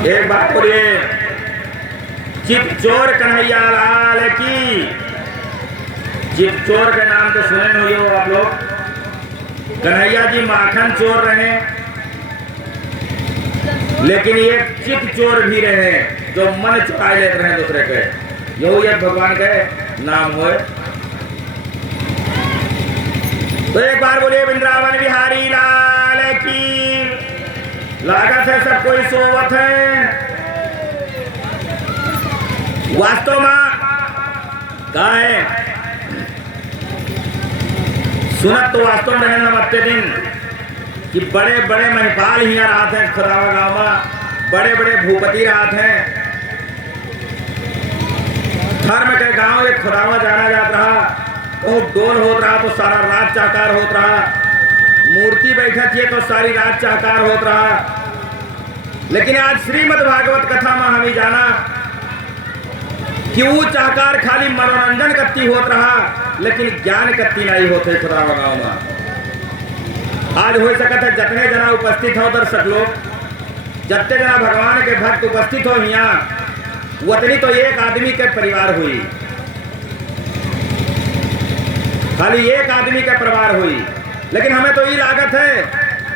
एक बात बोलिए, चित चोर कन्हैया लाल की। चित चोर के नाम तो सुने नहीं हो आप लोग। कन्हैया जी माखन चोर रहे, लेकिन ये चित चोर भी रहे जो मन चुरा लेते रहे दूसरे के। यही एक भगवान के नाम हो। तो एक बार बोलिए वृंदावन बिहारी लाल की। लागत है सब कोई सोवत है। वास्तव में का है सुनत तो वास्तव में हम अपने दिन कि बड़े बड़े महिपाल ही राहत हैं खुदावा गाँव में, बड़े बड़े भूपति राहत हैं। धर्म के गांव एक खुदावा जाना जात रहा, बहुत डोल होत रहा तो सारा रात चाकार होत रहा। मूर्ति बैठत है तो सारी रात चाकार होत रहा। लेकिन आज श्रीमद् भागवत कथा में हमें जाना कि वो चाकार खाली मनोरंजन कत्ती होत रहा, लेकिन ज्ञान कत्ती नहीं होते खुदावा गाँव में। आज हो सकता है जितने जना उपस्थित हो दर्शक लोग, जितने जना भगवान के भक्त उपस्थित हो यहाँ, उतनी तो एक आदमी के परिवार हुई, खाली एक आदमी के परिवार हुई। लेकिन हमें तो ये लागत है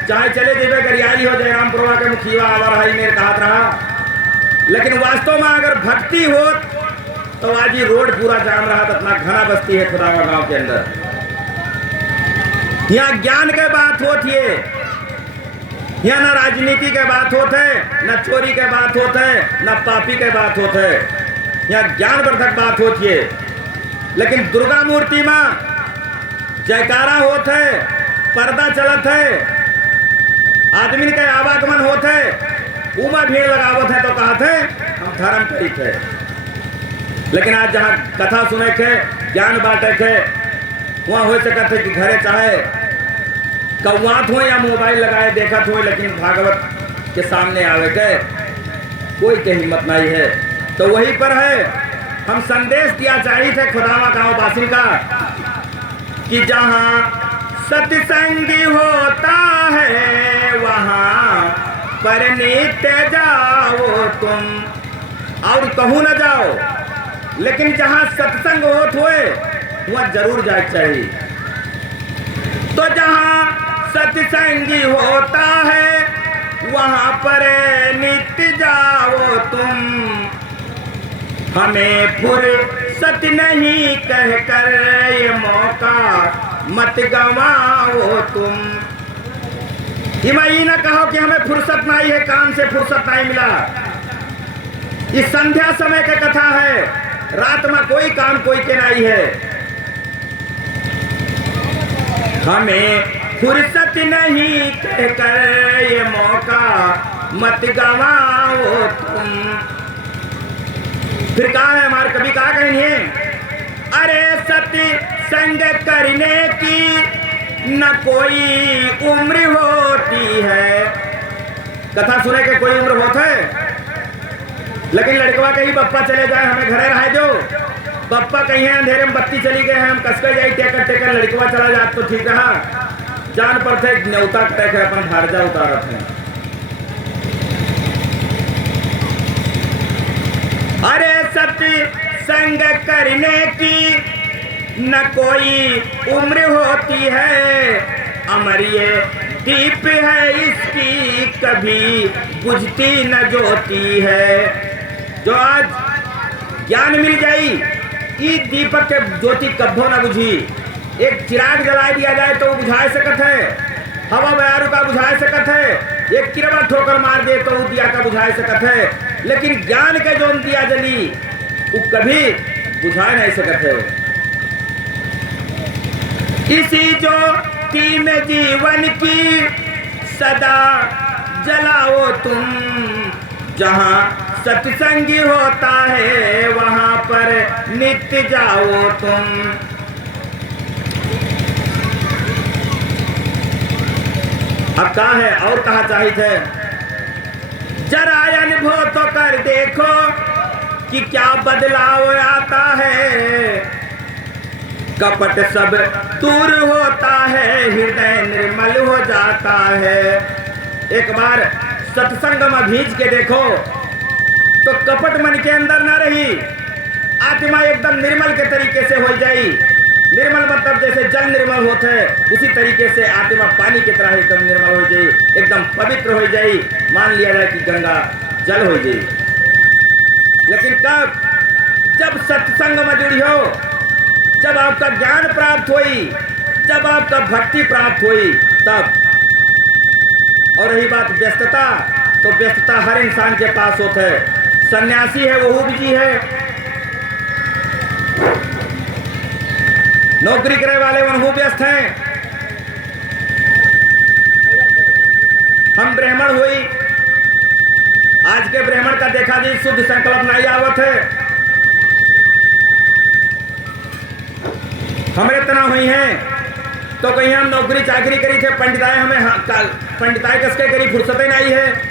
चाहे चले जेबे गरियाली हो जयरामपुरवा के मुखिया आवर है मेरे कहत रहा। लेकिन वास्तव में अगर भक्ति हो तो आज ये रोड पूरा जाम रहा, तो इतना घना बस्ती है खुदावा गांव के अंदर। यहाँ ज्ञान के बात होती है, यहाँ न राजनीति के बात होते है, न चोरी के बात होते है, न पापी के बात होते है। यहाँ ज्ञानवर्धक बात होती है। लेकिन दुर्गा मूर्ति में जयकारा होते है, पर्दा चलत है, आदमी के आवागमन होते है, उमा भीड़ लगावत है तो कहते हैं हम धर्म करीत है। लेकिन आज जहाँ कथा सुने के ज्ञान बांटे के वहाँ हो सकता है कि घरे चाहे कौआत हो या मोबाइल लगाए देखत हो, लेकिन भागवत के सामने आवे के कोई के हिम्मत नहीं है। तो वही पर है हम संदेश दिया चाहिए थे खुदावा गाँव वासी का कि जहाँ सत्संगी होता है वहाँ पर नित्य जाओ तुम, और कहूँ न जाओ, लेकिन जहाँ सत्संग होत हुए वहाँ जरूर जाए चाहिए। तो जहाँ सत्संगी होता है वहाँ पर नित्य जाओ तुम, हमें फुर्सत नहीं कहकर ये मौका मत गवाओ तुम। ये न कहो कि हमें फुर्सत नहीं है, काम से फुर्सत नहीं मिला। इस संध्या समय की कथा है, रात में कोई काम कोई के नहीं है। हमें फुर्सत नहीं कहकर ये मौका मत गवाओ तुम। फिर कहा है हमारे कभी कहा कहेंगे, अरे सत्संग करने की न कोई उम्र होती है। कथा सुने के कोई उम्र होता है, लेकिन लड़कवा कहीं बप्पा चले जाए हमें घरे रह दो, बप्पा कहीं है अंधेरे में बत्ती चली गए हैं, हम कसके जाए टेकर टेकर लड़कवा चला जाए तो ठीक रहा। जान पर थे न्योता कटे के अपन भारजा उतारत हैं। अरे सत्संग करने की न कोई उम्र होती है, अमर ये दीप है इसकी कभी बुझती न ज्योति है। जो आज ज्ञान मिल जाई, ये दीपक के ज्योति कब्बो न बुझी। एक चिराग जला दिया जाए तो बुझा सकत है, हवा बयारू का बुझा सकत है, एक किरवा ठोकर मार दे तो दिया का बुझा सकत है, लेकिन ज्ञान के जो दिया जली वो कभी बुझा नहीं सकत है। इसी ज्योति में जीवन की सदा जलाओ तुम, जहाँ सत्संगी होता है वहाँ पर नित्य जाओ तुम। अब कहा है और कहा चाहिए थे, जरा अनुभव तो कर देखो कि क्या बदलाव आता है। कपट सब दूर होता है, हृदय निर्मल हो जाता है। एक बार सत्संग में भीज के देखो तो कपट मन के अंदर ना रही, आत्मा एकदम निर्मल के तरीके से हो जाई। निर्मल मतलब जैसे जल निर्मल होते है, उसी तरीके से आत्मा पानी की तरह एकदम निर्मल हो जाई, एकदम पवित्र हो जाई। मान लिया जाए कि गंगा जल हो जाई। लेकिन कब? जब सत्संग में जुड़ी हो, जब आपका ज्ञान प्राप्त हुई, जब आपका भक्ति प्राप्त हुई, तब। और रही बात व्यस्तता, तो व्यस्तता हर इंसान के पास होता है। सन्यासी है वो बिजी है, नौकरी करने वाले वो व्यस्त हैं। हम ब्राह्मण हुई, आज के ब्राह्मण का देखा जी शुद्ध संकल्प नहीं आवत है। हमारे तना हुई हैं तो कहीं हम नौकरी चाकरी करी थे, पंडिताई हमें पंडिताई कसके करी, फुर्सत ही नहीं है।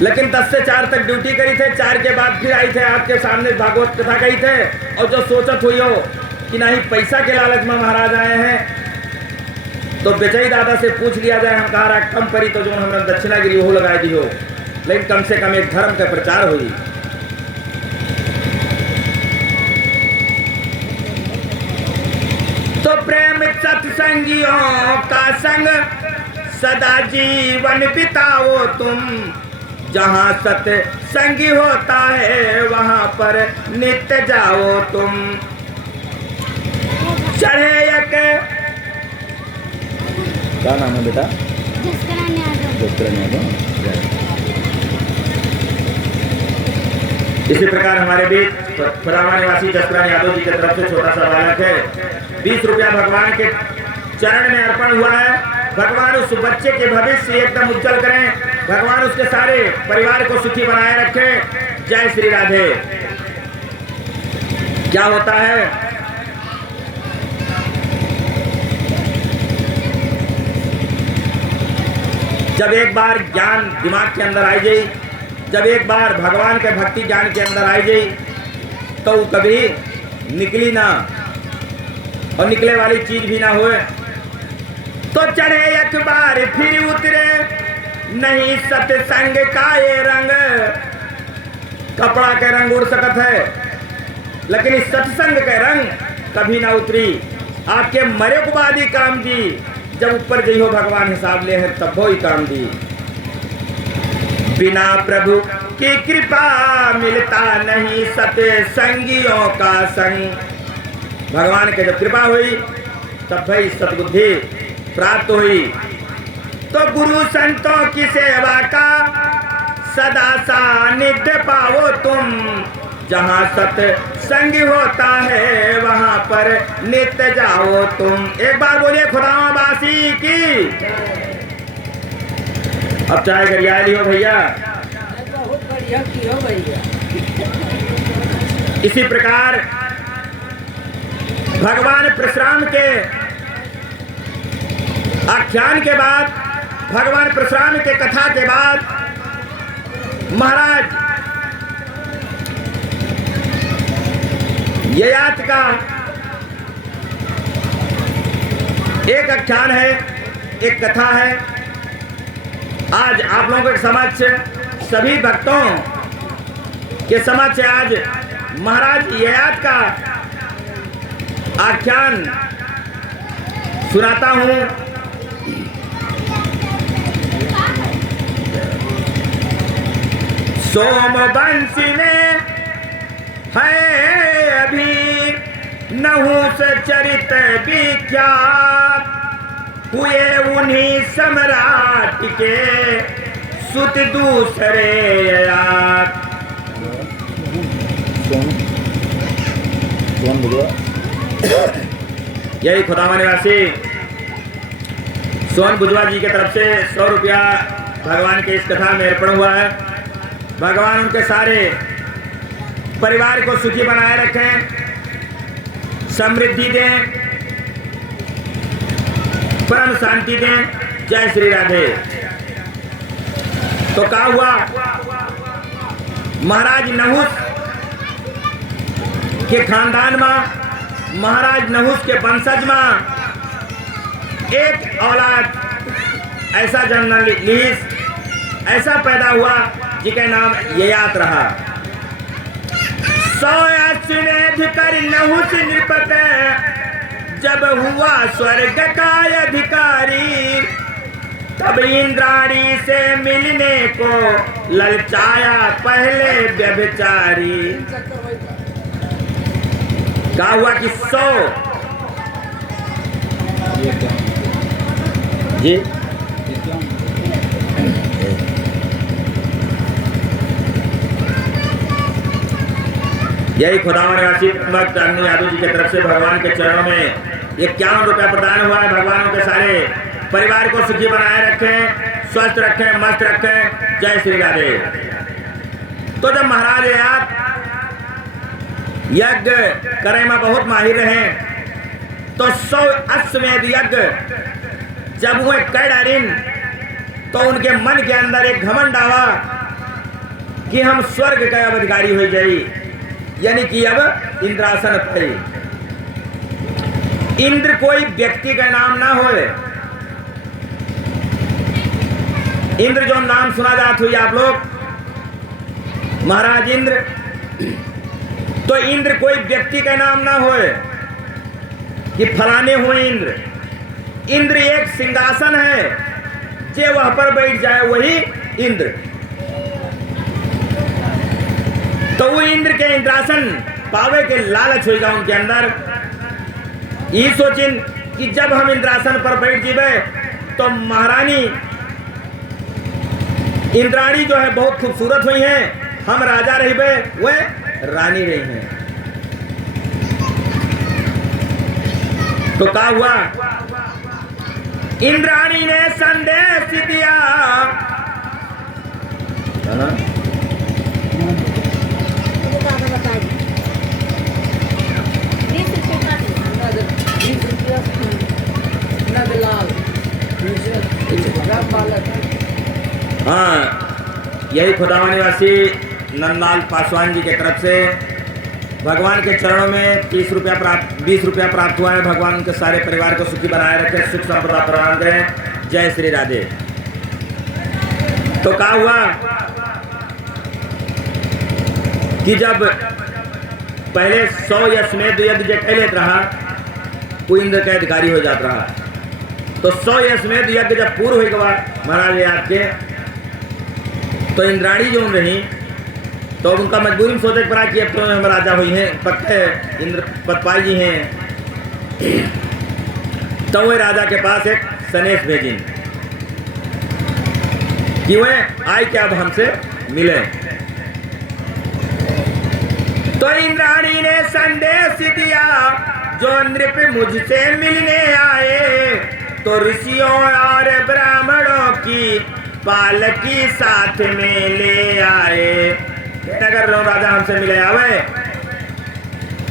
लेकिन 10 से 4 तक ड्यूटी करी थे, 4 के बाद फिर आई थे आपके सामने भागवत कथा कही थे। और जो सोचत हुई हो कि नहीं पैसा के लालच में महाराज आए हैं, तो बेचाई दादा से पूछ लिया जाए, हम कहा कम परी तो जो हमने दक्षिणा गिरी वो लगाई दी हो, लेकिन कम से कम एक धर्म का प्रचार हुई। तो प्रेम सत्संगियों का संग सदा जीवन बिताओ तुम, जहाँ सत्संगी होता है वहाँ पर नित्य जाओ तुम। चढ़े एक क्या नाम है बेटा? इसी प्रकार हमारे बीच पुराना निवासी जसकरण यादव जी की तरफ से छोटा सा बालक है, 20 रुपया भगवान के चरण में अर्पण हुआ है। भगवान उस बच्चे के भविष्य एकदम उज्जवल करें, भगवान उसके सारे परिवार को सुखी बनाए रखें। जय श्री राधे। क्या होता है, जब एक बार ज्ञान दिमाग के अंदर आई जाए, जब एक बार भगवान के भक्ति ज्ञान के अंदर आई जाए, तो वो कभी निकली ना और निकले वाली चीज भी ना होए। तो चढ़े एक बार फिर उतरे नहीं सत्संग का ये रंग। कपड़ा के रंग उड़ सकत है, लेकिन इस सत्संग के रंग कभी ना उतरी। आपके मरे को बाद ही काम दी, जब ऊपर गई हो भगवान हिसाब ले है तब वो ही काम दी। बिना प्रभु की कृपा मिलता नहीं सत्संगियों का संग। भगवान के जब कृपा हुई तब भाई सद्बुद्धि प्राप्त हुई। तो गुरु संतों की सेवा का सदा सानिध्य पाओ तुम, जहाँ सत्संग होता है वहाँ पर नित्य जाओ तुम। एक बार बोलिए खुदावासी की। अब चाहे गरियाली हो भैया, बहुत बढ़िया की हो भैया। इसी प्रकार भगवान परशुराम के आख्यान के बाद, भगवान परशुराम के कथा के बाद महाराज ययाति का एक आख्यान है, एक कथा है। आज आप लोगों के समक्ष, सभी भक्तों के समक्ष आज महाराज ययाति का आख्यान सुनाता हूं। सोमवंशी में है अभी नहुस चरित विख्यात, हुए उन्हीं सम्राट के सुत दूसरे ययाति। यही खुदावा निवासी सोन बुजवा जी की तरफ से 100 रुपया भगवान के इस कथा में अर्पण हुआ है। भगवान उनके सारे परिवार को सुखी बनाए रखें, समृद्धि दें, परम शांति दें। जय श्री राधे। तो क्या हुआ, महाराज नहुस के खानदान में, महाराज नहुस के वंशज में एक औलाद ऐसा जन्म लीस ऐसा पैदा हुआ जिसका नाम ययात रहा। 100 अश्वमेध कर नहुष नृपत, जब हुआ स्वर्ग का अधिकारी, तब इंद्राणी से मिलने को ललचाया पहले व्यभिचारी। क्या हुआ कि 100 जी यही खुदावन निवासी भक्त अन्नू यादव जी की तरफ से भगवान के चरणों में 51 रुपया प्रदान हुआ है। भगवान के सारे परिवार को सुखी बनाए रखें, स्वस्थ रखें, मस्त रखें। जय श्री राधे। तो जब महाराज ययात यज्ञ करने में बहुत माहिर रहे, तो 100 अश्वमेध यज्ञ जब हुए कर डारिन, तो उनके मन के अंदर एक घमंड आवा कि हम स्वर्ग का अब अधिकारी हो जाए, यानी कि अब इंद्रासन पाई। इंद्र कोई व्यक्ति का नाम ना होए। इंद्र जो नाम सुना जात हुई आप लोग, महाराज इंद्र, तो इंद्र कोई व्यक्ति का नाम ना होए कि फलाने हुए इंद्र। इंद्र एक सिंहासन है, जे वह पर बैठ जाए वही इंद्र। तो वो इंद्र के इंद्रासन पावे के लालच होगा उनके अंदर। ये सोचिन कि जब हम इंद्रासन पर बैठ जीवे तो महारानी इंद्राणी जो है बहुत खूबसूरत हुई हैं, हम राजा रहिबे वे रानी रही हैं। तो क्या हुआ, इंद्राणी ने संदेश दिया, हाँ यही खुदावन निवासी नंदलाल पासवान जी की तरफ से भगवान के चरणों में 20 रुपया प्राप्त हुआ है। भगवान उनके सारे परिवार को सुखी बनाए रखे, सुख संपदा प्रदान करें। जय श्री राधे। तो क्या हुआ कि जब पहले 100 अश्वमेध यज्ञ जो कैलेत रहा, वो इंद्र का अधिकारी हो जाता रहा। तो 100 अश्वमेध यज्ञ जब पूर्ण हो गया महाराज ययात के, तो इंद्राणी जो रही, तो उनका मजबूरी में सोचे पड़ा कि अब तो हम राजा हुई हैं, पक्के इंद्र पतपाल जी हैं। तो वे राजा के पास एक संदेश भेजी कि वह आए क्या अब हमसे मिले। तो इंद्राणी ने संदेश दिया, जो नृप मुझसे मिलने आए, तो ऋषियों और ब्राह्मणों की पालकी साथ में ले आए। अगर राजा हमसे मिले आवे,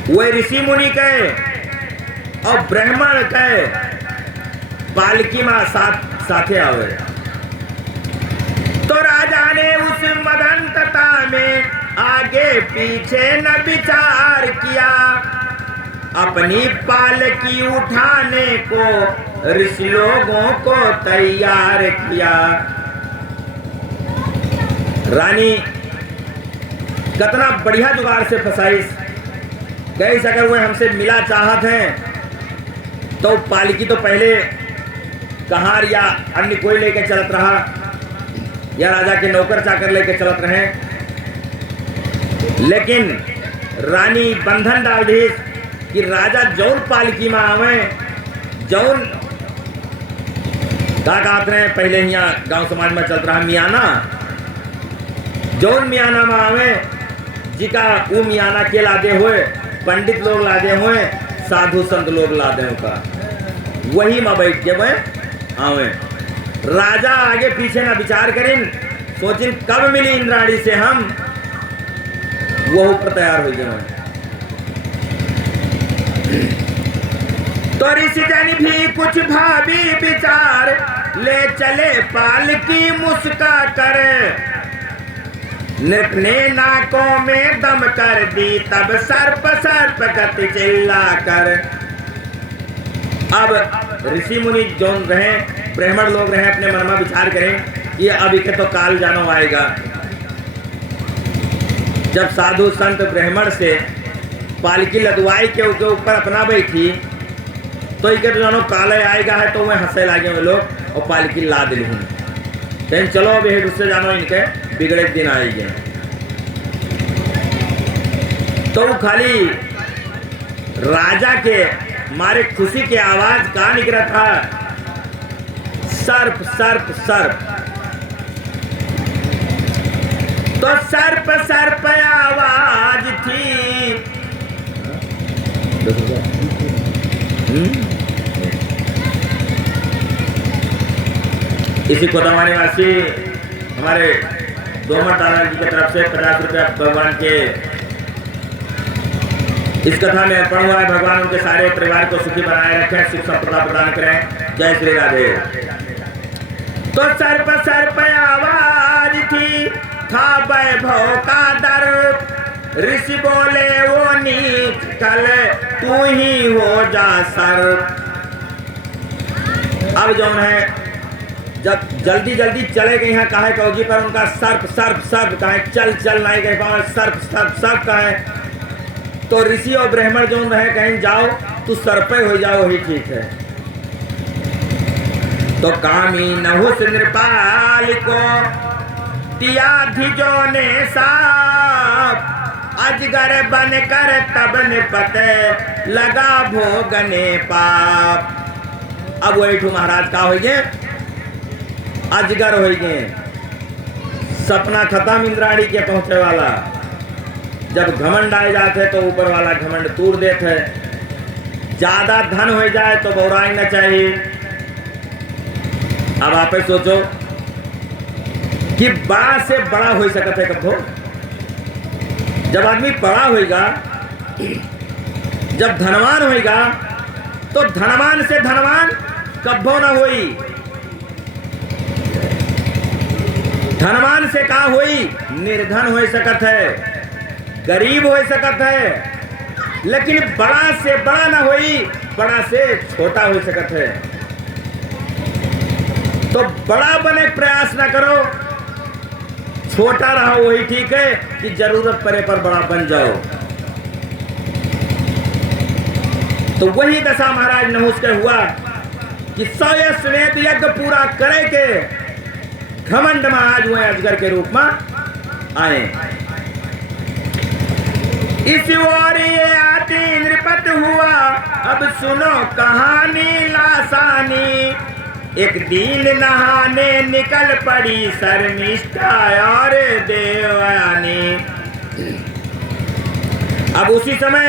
वे ऋषि मुनि कहे और ब्राह्मण कहे पालकी में साथे आवे। तो राजा ने उस मदंतता में आगे पीछे न विचार किया, अपनी पालकी उठाने को ऋषि लोगों को तैयार किया। रानी कितना बढ़िया जुगाड़ से फसाइस गई। अगर वो हमसे मिला चाहत हैं तो पालकी तो पहले कहार या अन्य कोई लेके चलत रहा, या राजा के नौकर चाकर लेके चलत रहे, लेकिन रानी बंधन डाल दी कि राजा जौन पालकी में आवे, जौन का कहते हैं पहले यहाँ गांव समाज में चलत रहा मियाना, जौन मियाना में आवे जिका वो मियाना के लादे हुए, पंडित लोग लादे हुए, साधु संत लोग लादे का, वही में बैठ के वह आवे। राजा आगे पीछे ना विचार करें, सोचिन कब मिली इंद्राणी से हम, वो ऊपर तैयार हो जाए। तो ऋषि जन भी कुछ भाभी विचार, ले चले पालकी मुस्का कर, नृप ने नाकों में दम कर दी, तब सर्प सर्प गति चिल्ला कर। अब ऋषि मुनि जो रहे, ब्राह्मण लोग रहे, अपने मन में विचार करें कि अभी के तो काल जानो आएगा। जब साधु संत ब्राह्मण से पालकी लदवाई के ऊपर अपना बैठी तो इके तो जानो काले आएगा है, तो वह हंसे लागे वो लोग और पालकी ला दिल हूँ। कहीं चलो अभी हेड उससे जानो इनके बिगड़े दिन आएंगे। तो वो खाली राजा के मारे खुशी के आवाज कहाँ निकला था, सर्प सर्प सर्प। तो सर्प सर्प आवाज थी। इसी कोदामा निवासी हमारे दोमट दादाजी की तरफ से 50 रुपया भगवान के इस कथा में अर्पण हुआ है। भगवान उनके सारे परिवार को सुखी बनाए रखें, सुख संपदा प्रदान करें। जय श्री राधे। तो सर्प सर्प आवाज थी, था वैभव का दर। ऋषि बोले वो नीच कल तू ही हो जा सर्प। अब जो है जब जल्दी जल्दी चले गए हैं काहे कहोगी पर उनका सर्प सर्प सर्प कहे, चल चल नहीं गए पाओ, सर्प सर्प सर्प कहे। तो ऋषि और ब्राह्मण जो रहे कहीं जाओ तू सर्पे हो जाओ ही ठीक है। तो कामी नहुस नृपाल को दिया धिजो ने साप। अजगर बन कर तब निपते लगा भोगने पाप। अब वही महाराज का हो गए, अजगर हो गए। सपना खत्म इंद्राणी के पहुंचे वाला। जब घमंड आए जाते तो ऊपर वाला घमंड तोड़ देते। ज्यादा धन हो जाए तो बौराई न चाहिए। अब आप सोचो कि बड़ा से बड़ा हो सकता है कब। जब आदमी बड़ा होगा, जब धनवान होगा तो धनवान से धनवान कब्बो ना होई। धनवान से का होई, निर्धन हो सकत है, गरीब हो सकत है, लेकिन बड़ा से बड़ा ना होई, बड़ा से छोटा हो सकत है। तो बड़ा बने प्रयास ना करो, छोटा रहो वही ठीक है कि जरूरत पड़े पर बड़ा बन जाओ। तो वही दशा महाराज नहुस के हुआ कि 100 श्वेत यज्ञ पूरा करे के घमंड में आज हुए अजगर के रूप में आए। इस ओर ये आती नृपत हुआ, अब सुनो कहानी लासानी। एक दिन नहाने निकल पड़ी शर्मिष्ठा और देवयानी। अब उसी समय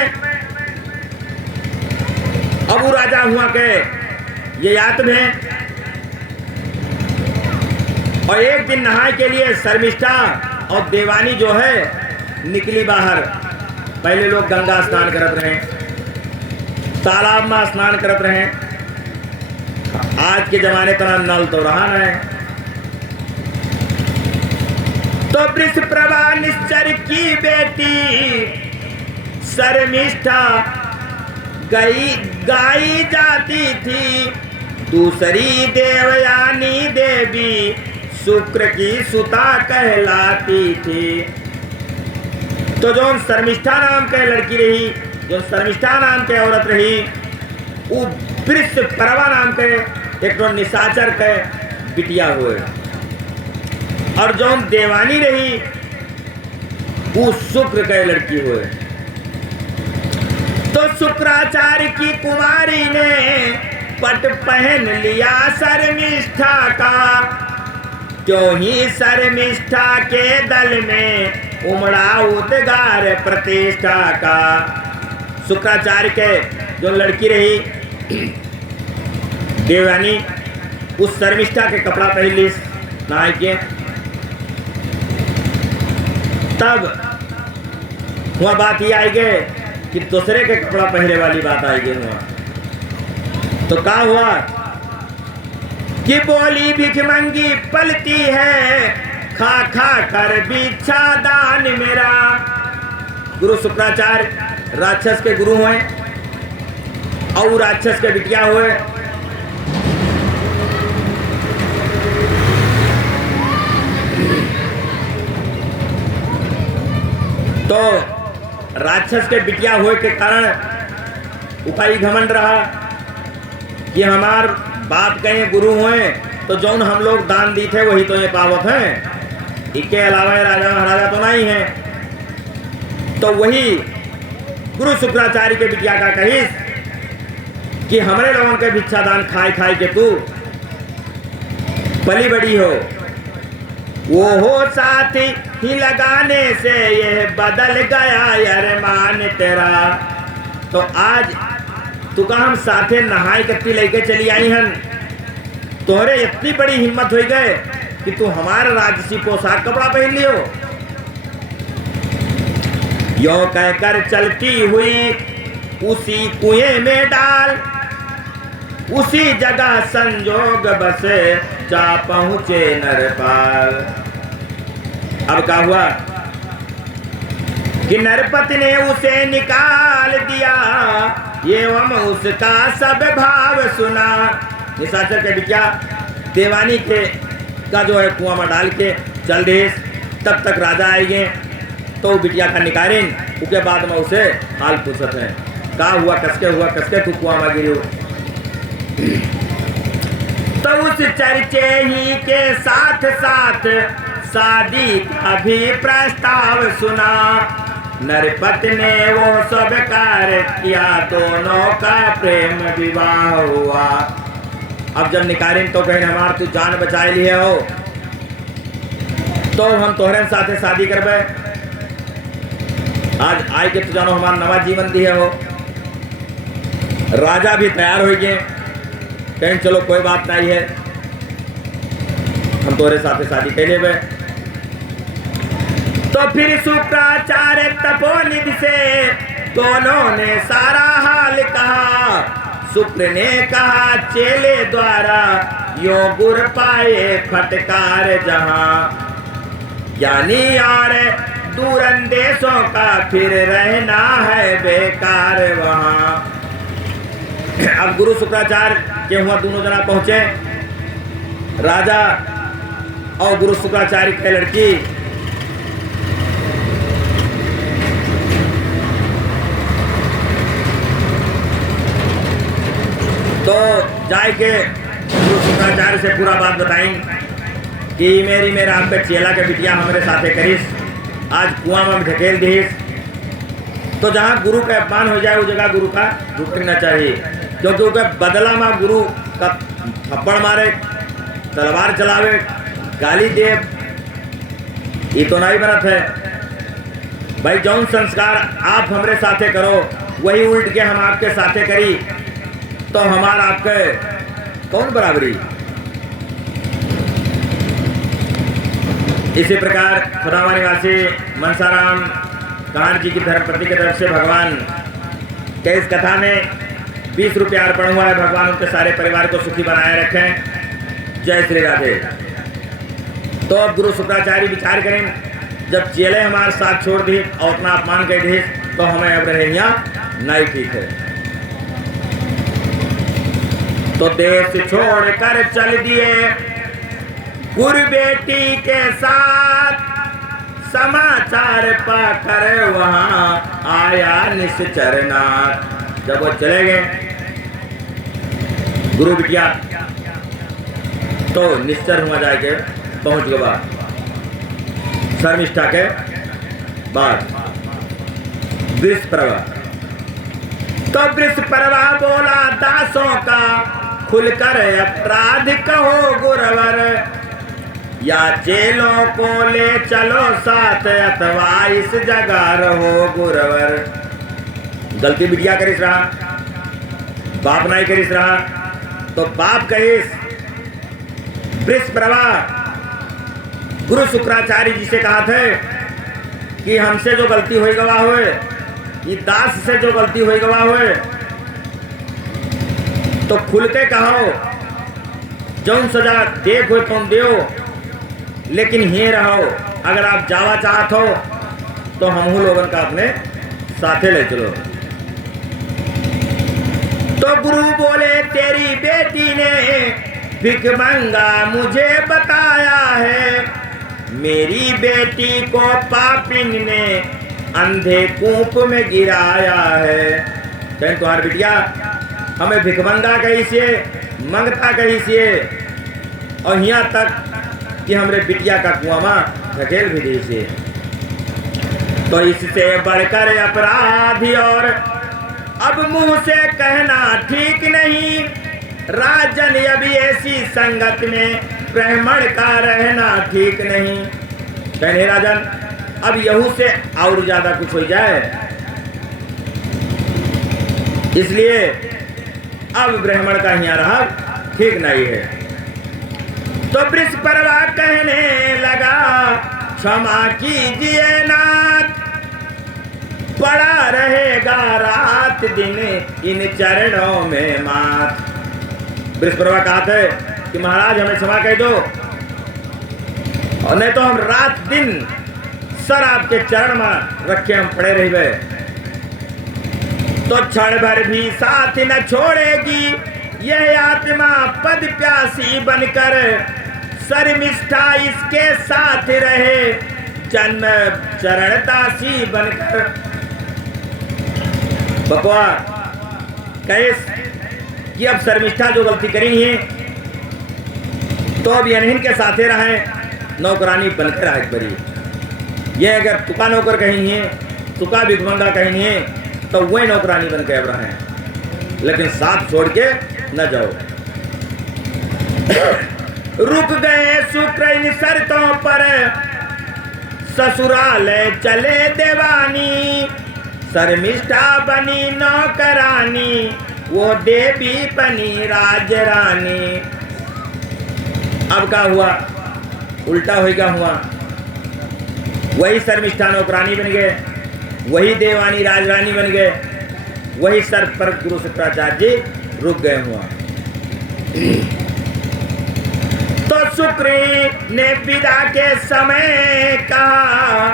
अब वो राजा हुआ के ये याद में, और एक दिन नहाए के लिए शर्मिष्ठा और देवानी जो है निकली बाहर। पहले लोग गंगा स्नान करत रहे, तालाब में स्नान करत रहे। आज के जमाने तरह नल तो रहा है। तो वृष प्रभा निश्चर की बेटी शर्मिष्ठा गाई जाती थी। दूसरी देवयानी देवी शुक्र की सुता कहलाती थी। तो जो शर्मिष्ठा नाम के लड़की रही, जो शर्मिष्ठा नाम के औरत रही, वो वृष प्रभा नाम के एक तो निशाचर के बिटिया हुए। और जो देवानी रही वो शुक्र के लड़की हुए। तो शुक्राचार्य की कुमारी ने पट पहन लिया शर्मिष्ठा का। क्यों ही शर्मिष्ठा के दल में उमड़ा उद्गार प्रतिष्ठा का। शुक्राचार्य के जो लड़की रही देवयानी, उस शर्मिष्ठा के कपड़ा पहन ली नहाय के। तब हुआ बात ये आई गए कि दूसरे के कपड़ा पहने वाली बात आई गई हुआ। तो क्या हुआ कि बोली भिख मंगी पलती है, खा खा कर बिछा दान मेरा। गुरु शुक्राचार्य राक्षस के गुरु हुए और राक्षस के बिटिया हुए। तो राक्षस के बिटिया होए के कारण उपाय घमंड रहा कि हमार बाप कहीं गुरु हुए तो जौन हम लोग दान दी थे वही तो ये पावत हैं, इसके अलावा ये राजा महाराजा तो नहीं है। तो वही गुरु शुक्राचार्य के बिटिया का कहिस कि हमरे लोगों के भिक्षा दान खाए खाए के तू पली बड़ी हो। वो हो साथी ही लगाने से ये बदल गया अरमान तेरा। तो आज तू का हम साथे नहाई कत्ती लेके चली आई हन, तोहरे इतनी बड़ी हिम्मत हो गए कि तू हमारा राजसी पोशाक कपड़ा पहन लियो। यो कहकर चलती हुई उसी कुएं में डाल, उसी जगह संजोग बसे जा पहुंचे नरपाल। अब क्या हुआ कि नरपति ने उसे निकाल दिया, एवं उसका सब भाव सुना। निशाचर के बिटिया देवानी के का जो है कुआं में डाल के चल दे, तब तक राजा आएंगे तो बिटिया का निकारें। उसके बाद में उसे हाल पूछत है का हुआ, कसके तू कुआं में गिरी हो। तो उस चर्चे ही के साथ साथ शादी का भी प्रस्ताव सुना। नरपति ने वो सब कार्य किया, दोनों का प्रेम विवाह हुआ। अब जब निकारिन तो कहीं हमार तू जान बचाए लिए हो तो हम तोहरे साथे शादी करबे। आज आए के तू जानो हमारा नवा जीवन दिए हो। राजा भी तैयार हो गए, कहीं चलो कोई बात नहीं है, हम तोरे साथे शादी कर लेबे। तो फिर शुक्राचार्य तपोनिधि से दोनों ने सारा हाल कहा। शुक्र ने कहा चेले द्वारा यो गुर पाए फटकार जहां, ज्ञानी और दूरंदेशों का फिर रहना है बेकार वहां। अब गुरु शुक्राचार्य के हुआ दोनों जना पहुंचे, राजा और गुरु शुक्राचार्य की लड़की। तो जाए के गुरु शुक्राचार्य से पूरा बात बताई कि मेरा आपके चेला के बिटिया हमारे साथे करीस, आज कुआं में ढकेल दीस। तो जहाँ गुरु का अपमान हो जाए उस जगह गुरु का रुकना चाहिए, क्योंकि उसके बदला में गुरु का थप्पड़ मारे, तलवार चलावे, गाली दे, ये तो नहीं बनत है भाई। जौन संस्कार आप हमरे साथे करो वही उल्ट के हम आपके साथे करी तो हमारा आपके कौन बराबरी। इसी प्रकार खुदावा निवासी मनसाराम कांड जी की धर्मपति की तरफ से भगवान के इस कथा में 20 रुपया अर्पण हुआ है। भगवान उनके सारे परिवार को सुखी बनाए रखें। जय श्री राधे। तो अब गुरु शुक्राचार्य विचार करें, जब चेले हमारे साथ छोड़ दिए और अपना अपमान कर दिए तो हमें अब रहनिया नहीं ठीक है। तो देश छोड़कर चल दिए गुरु बेटी के साथ, समाचार पाकर वहां आया निश्चरनाथ। जब वो चले गए गुरु बिटिया तो निश्चर हुआ जाके पहुंच गया शर्मिष्ठा के बाद वृषपर्वा। तो वृषपर्वा बोला दासों का खुलकर अपराध कहो गुरवर, या चेलों को ले चलो साथ अथवा इस जगह रहो गुरवर। गलती बिटिया करिस रहा, बाप नहीं करिस रहा तो बाप कहिस। वृषपर्वा गुरु शुक्राचार्य जी से कहा थे कि हमसे जो गलती हुई गवा हुए, ये दास से जो गलती हुई गवा हुए तो खुल के कहो, जौन सजा देख हो तुम देओ, लेकिन ही रहो। अगर आप जावा चाहत हो तो हम लोगन का अपने साथे ले चलो। तो गुरु बोले तेरी बेटी ने भिखमंगा मुझे बताया है, मेरी बेटी को पापिन ने अंधे कूप में गिराया है। कहें तुम्हारी बिटिया हमें भिखमंगा कही से, मंगता कही से, और यहाँ तक कि हमरे बिटिया का कुआं में धकेल भी दी से। तो इससे बढ़कर अपराधी और अब मुंह से कहना ठीक नहीं, राजन अभी ऐसी संगत में ब्राह्मण का रहना ठीक नहीं। कहने राजन अब यहू से और ज्यादा कुछ हो जाए, इसलिए अब ब्राह्मण का यहाँ रहा ठीक नहीं है। तो बृहस्पतिवा कहने लगा क्षमा कीजिए नाथ, पड़ा रहेगा रात दिन इन चरणों में माथ। बृहस्पतिवा कहते कि महाराज हमें क्षमा कह दो, और नहीं तो हम रात दिन सर आपके चरण में रखे हम पड़े रह गए। तो क्षण भर भी साथ न छोड़ेगी यह आत्मा पद प्यासी बनकर, शर्मिष्ठा इसके साथ रहे जन्म चरण दासी बनकर। बकवा कैस कि अब शर्मिष्ठा जो गलती करी है तो अब इन्हीं के साथे रहे, नौकरानी बनकर आग परी। ये अगर तुका नौकर कहीं है, तुका भिखमंगा कहीं है, तो वही नौकरानी बन के अब रहे, लेकिन साथ छोड़ के न जाओ। रुक गए शुक्र इन शर्तों पर, ससुराल चले देवानी, शर्मिष्ठा बनी नौकरानी, वो देवी बनी राजरानी। अब क्या हुआ, उल्टा होगा हुआ। वही शर्मिष्ठा नौकरानी बन गए, वही देवानी राजरानी बन गए, वही सर पर गुरु शुक्राचार्य जी रुक गए हुआ। तो शुक्र ने विदा के समय कहा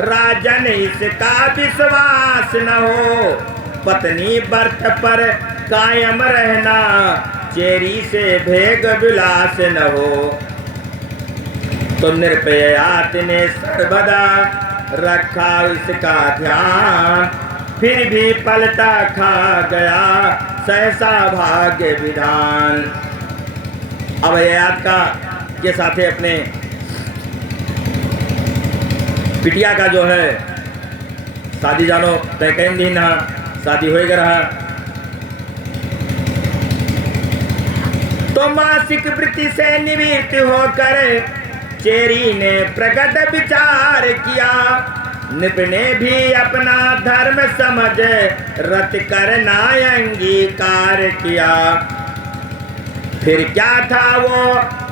राजन इसका विश्वास न हो, पत्नी व्रत पर कायम रहना, चेरी से भेग विलास न हो। तो निर्भयात ने सर्वदा रखा इसका ध्यान, फिर भी पलटा खा गया सहसा भाग्य विधान। अब याद का के साथे अपने बिटिया का जो है शादी जानो तय कहीं दिन शादी हो रहा। तो मासिक वृत्ति से निवृत्त होकर चेरी ने प्रकट विचार किया, निप ने भी अपना धर्म समझ रत करना अंगीकार किया। फिर क्या था वो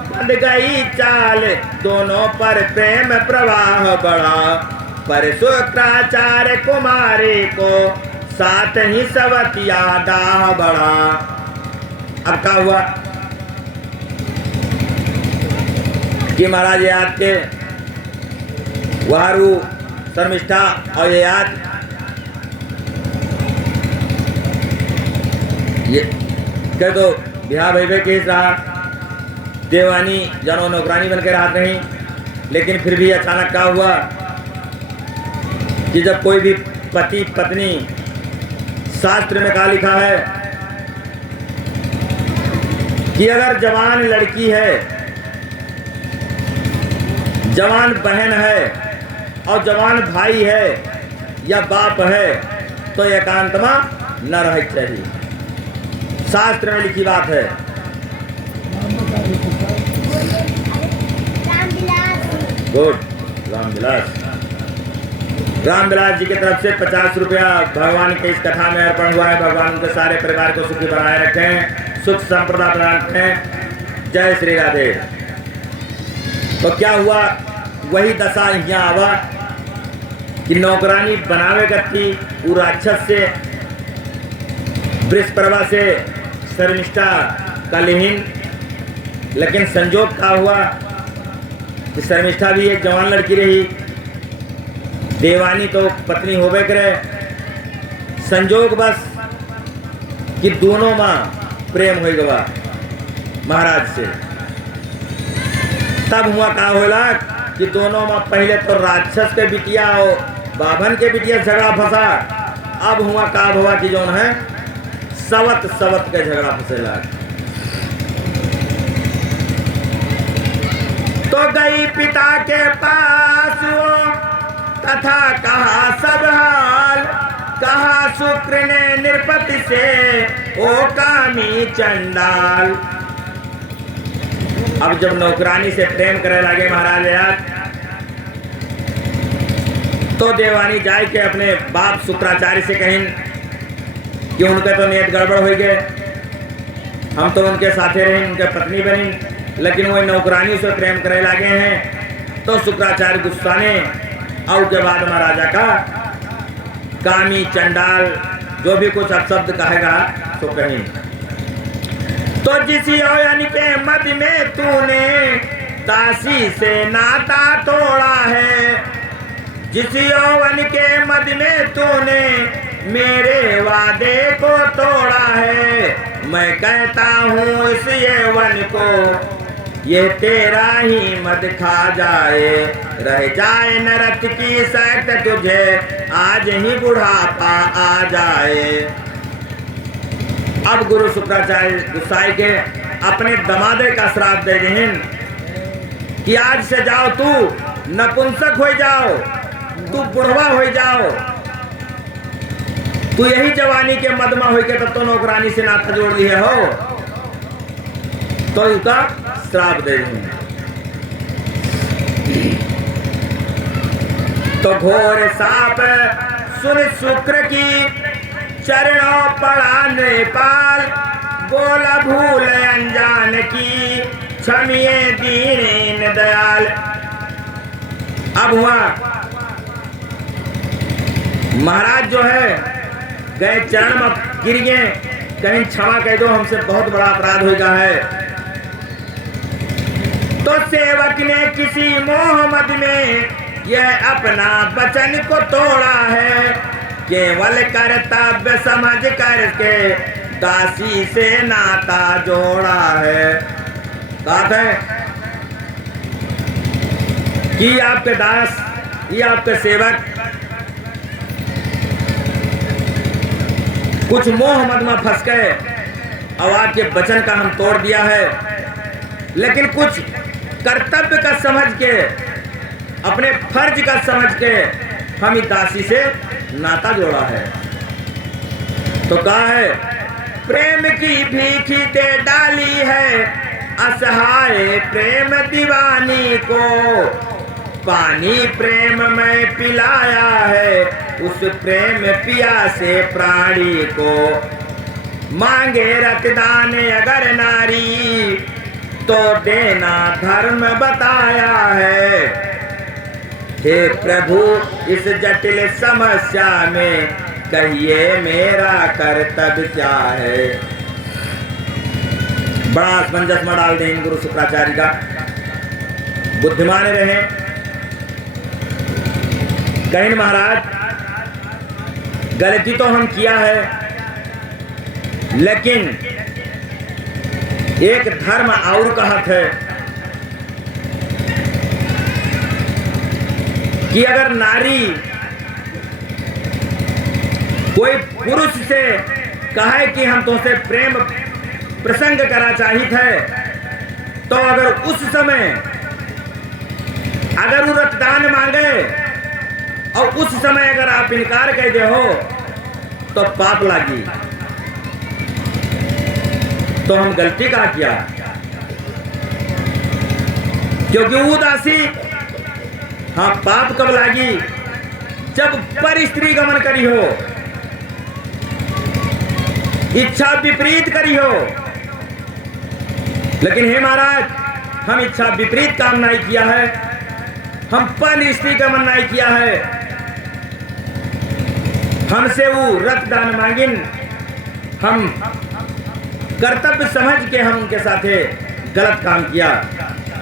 बंध गई चाल, दोनों पर प्रेम प्रवाह बढ़ा, पर शुक्राचार्य कुमारी को साथ ही सवतिया दाह बढ़ा। अब क्या हुआ कि महाराज याद के वारू शर्मिष्ठा और याद ये कह दो बिहार भाई केस रहा, देवानी जानो नौकरानी बनकर रहा नहीं। लेकिन फिर भी अचानक क्या हुआ कि जब कोई भी पति पत्नी, शास्त्र में क्या लिखा है कि अगर जवान लड़की है, जवान बहन है और जवान भाई है या बाप है, तो एकांत में न रह चाहिए। शास्त्र में लिखी बात है। गुड। रामविलास जी की तरफ से 50 रुपया भगवान के इस कथा में अर्पण हुआ है। भगवान उनके सारे परिवार को सुखी बनाए रखें, सुख संप्रदा प्रदान करें। जय श्री राधे। तो क्या हुआ, वही दशा यहाँ आवा कि नौकरानी बनावे करती वो राक्षस से, बृहस्पतिवा से शर्मिष्ठा का लिहिन। लेकिन संजोग क्या हुआ कि शर्मिष्ठा भी एक जवान लड़की रही, देवानी तो पत्नी होवे करे। संजोग बस कि दोनों माँ प्रेम हो गवा महाराज से। तब हुआ का होला कि दोनों माँ पहले तो राक्षस के बिटिया बाभन के बिटिया झगड़ा फंसा, अब हुआ का हुआ कि जौन है सवत सवत के झगड़ा फंसेला। तो गई पिता के पास वो तथा कहा सब हाल, कहा शुक्र ने नृपति से ओ कामी चंडाल। अब जब नौकरानी से प्रेम करे लगे महाराज यार, तो देवानी जाए के अपने बाप शुक्राचार्य से कहें कि उनके तो नियत गड़बड़ हो गए, हम तो उनके साथे रहे, उनके पत्नी बनी, लेकिन वो नौकरानी से प्रेम करे लगे हैं। तो शुक्राचार्य गुस्साने और के बाद महाराजा का कामी चंडाल जो भी कुछ अपशब्द कहेगा तो कहीं। तो जिस यौवन के मद में तूने दासी से नाता तोड़ा है, जिस यौवन के मद में तूने मेरे वादे को तोड़ा है, मैं कहता हूँ इस यौवन को ये तेरा ही मद खा जाए, रह जाए नरक की सख्त तुझे आज ही बुढ़ापा आ जाए। अब गुरु शुक्राचार्य गुस्साए के अपने दमादे का श्राप दे दें कि आज से जाओ तू नपुंसक हो जाओ, तू बुढ़वा हो जाओ, तू यही जवानी के मदमा हो के तब तो नौकरानी से नाता जोड़ लिए हो, तो उसका श्राप दे दें। तो घोर साप सुन शुक्र की चरणों पड़ा नेपाल, बोला भूल अनजान की क्षमिए दीन दयाल। अब हुआ महाराज जो है गए चरण में गिर गए, कहीं क्षमा कह दो, हमसे बहुत बड़ा अपराध हो गया है। तो सेवक ने किसी मोह मद में यह अपना वचन को तोड़ा है, केवल कर्तव्य समझ करके दासी से नाता जोड़ा है। बात है कि आपके दास, ये आपके सेवक कुछ मोह मद में फंस गए और आपके वचन का हम तोड़ दिया है, लेकिन कुछ कर्तव्य का समझ के, अपने फर्ज का समझ के हम इस दासी से नाता जोड़ा है। तो कहा है प्रेम की भीखी दे डाली है असहाय प्रेम दीवानी को, पानी प्रेम में पिलाया है उस प्रेम पिया से प्राणी को, मांगे रक्तदान अगर नारी तो देना धर्म बताया है। हे प्रभु इस जटिल समस्या में कहिए मेरा कर्तव्य क्या है। बड़ा असमंजस में डाल दें गुरु शुक्राचार्य का, बुद्धिमान रहे। कहीं महाराज गलती तो हम किया है, लेकिन एक धर्म और कहत है कि अगर नारी कोई पुरुष से कहे कि हम तुमसे प्रेम प्रसंग करा चाहिए थे, तो अगर उस समय अगर वो रक्तदान मांगे और उस समय अगर आप इनकार कर दे हो तो पाप लागी। तो हम गलती का किया, क्योंकि वो दासी हाँ पाप कब लागी जब पर स्त्री गमन करी हो, इच्छा विपरीत करी हो। लेकिन हे महाराज हम इच्छा विपरीत काम नहीं किया है, हम पर स्त्री गमन नहीं किया है, हमसे वो रक्तदान मांगिन, हम कर्तव्य समझ के हम उनके साथ गलत काम किया,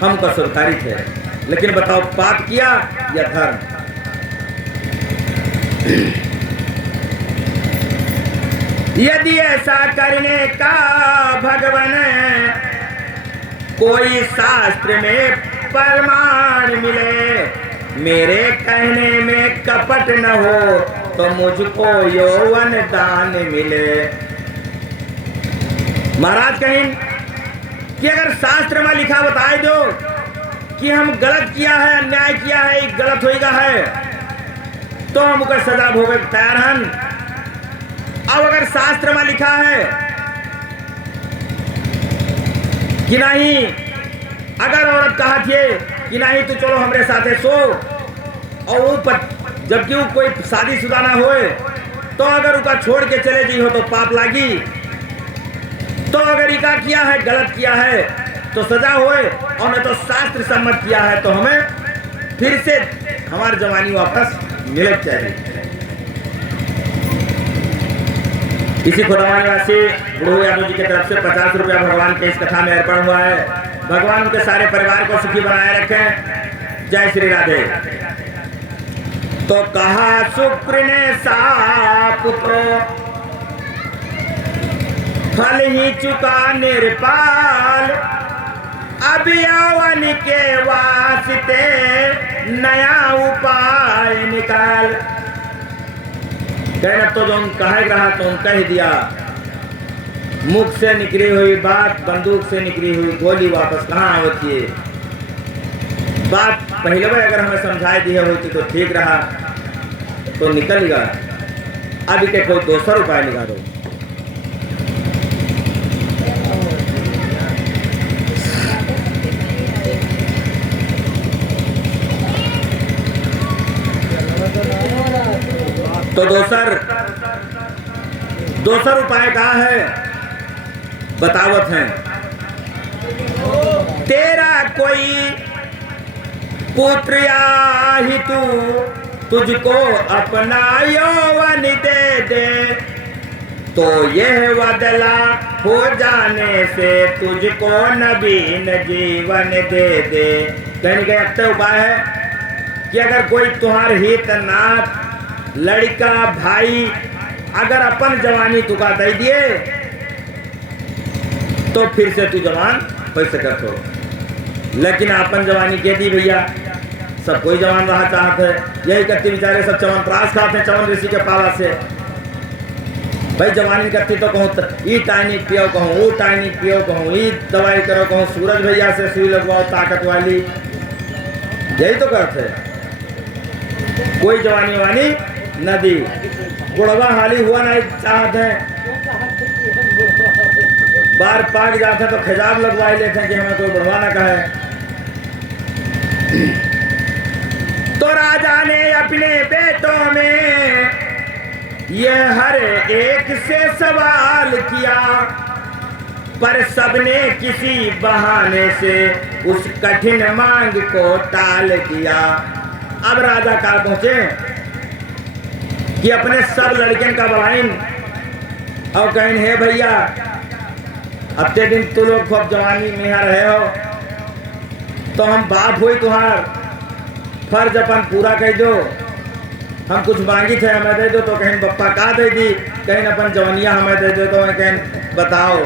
हम कसूरकारी थे। लेकिन बताओ पाप किया या धर्म? यदि ऐसा करने का भगवान कोई शास्त्र में प्रमाण मिले मेरे कहने में कपट न हो तो मुझको यौवन दान मिले। महाराज कहें कि अगर शास्त्र में लिखा बताए दो कि हम गलत किया है, अन्याय किया है, गलत होगा है, तो हम उनका सजा भोगे तैयार हन। अब अगर शास्त्र में लिखा है कि नहीं, अगर औरत कहा थे कि नहीं तो चलो हमरे साथे सो, और वो जबकि वो कोई शादीशुदा ना होए, तो अगर उनका छोड़ के चले जी हो तो पाप लागी। तो अगर इका किया है, गलत किया है तो सजा होए, और नहीं तो शास्त्र सम्मत किया है तो हमें फिर से हमारी जवानी वापस मिले चाहिए। इसी खुदावासी बुढ़ो यादव जी की तरफ से 50 रुपया भगवान के इस कथा में अर्पण हुआ है। भगवान उनके सारे परिवार को सुखी बनाए रखें। जय श्री राधे। तो कहा शुक्र ने साप को फल ही चुका निरपाल, अब यौवन के वास्ते नया उपाय निकाल। कहना तो जो कह रहा तो कह दिया, मुख से निकली हुई बात बंदूक से निकली हुई गोली वापस कहाँ होती है। बात पहले बार अगर हमें समझाई दी होती तो ठीक रहा, तो निकल गया। अभी के कोई दूसरा उपाय निकाल दो। तो दोसर उपाय का है बतावत हैं। तेरा कोई पुत्र या ही तुझको अपना यौवन दे दे, तो यह बदला हो जाने से तुझको नवीन जीवन दे दे। कहने का एक उपाय है कि अगर कोई तुम्हारे हित नाथ लड़का भाई अगर अपन जवानी तुका दे दिए तो फिर से तू जवान हो सकत हो। लेकिन अपन जवानी कह दी भैया, सब कोई जवान रहा चाहते है। यही करती बेचारे सब चवन प्रास खाते हैं चवन ऋषि के पाला से। भाई जवानी करती तो कहूँ ई टाइनिक पियो, कहूँ वो टाइनिक पियो, कहूँ ई दवाई करो, कहूँ सूरज भैया से सुई लगवाओ ताकत वाली। यही तो करते कोई जवानी वानी नदी बुढ़वा हाली हुआ नहीं चाहते, बार पाक जाते तो खिजाब लगवाई लेते हैं कि हमें कोई बुढ़वा ना कहे। तो राजा ने अपने बेटों में ये हर एक से सवाल किया, पर सबने किसी बहाने से उस कठिन मांग को टाल दिया। अब राजा कहाँ पहुंचे कि अपने सब लड़कियों का बुलाइन और कहें हे भैया अत्ते दिन तू लोग खूब जवानी में यहाँ रहे हो, तो हम बाप हुई तुम्हार फर्ज अपन पूरा कर दो। हम कुछ मांगी थे हमें दे दो, तो कहीं बप्पा का दे दी, कहीं अपन जवानिया हमें दे दो। तो कहीं बताओ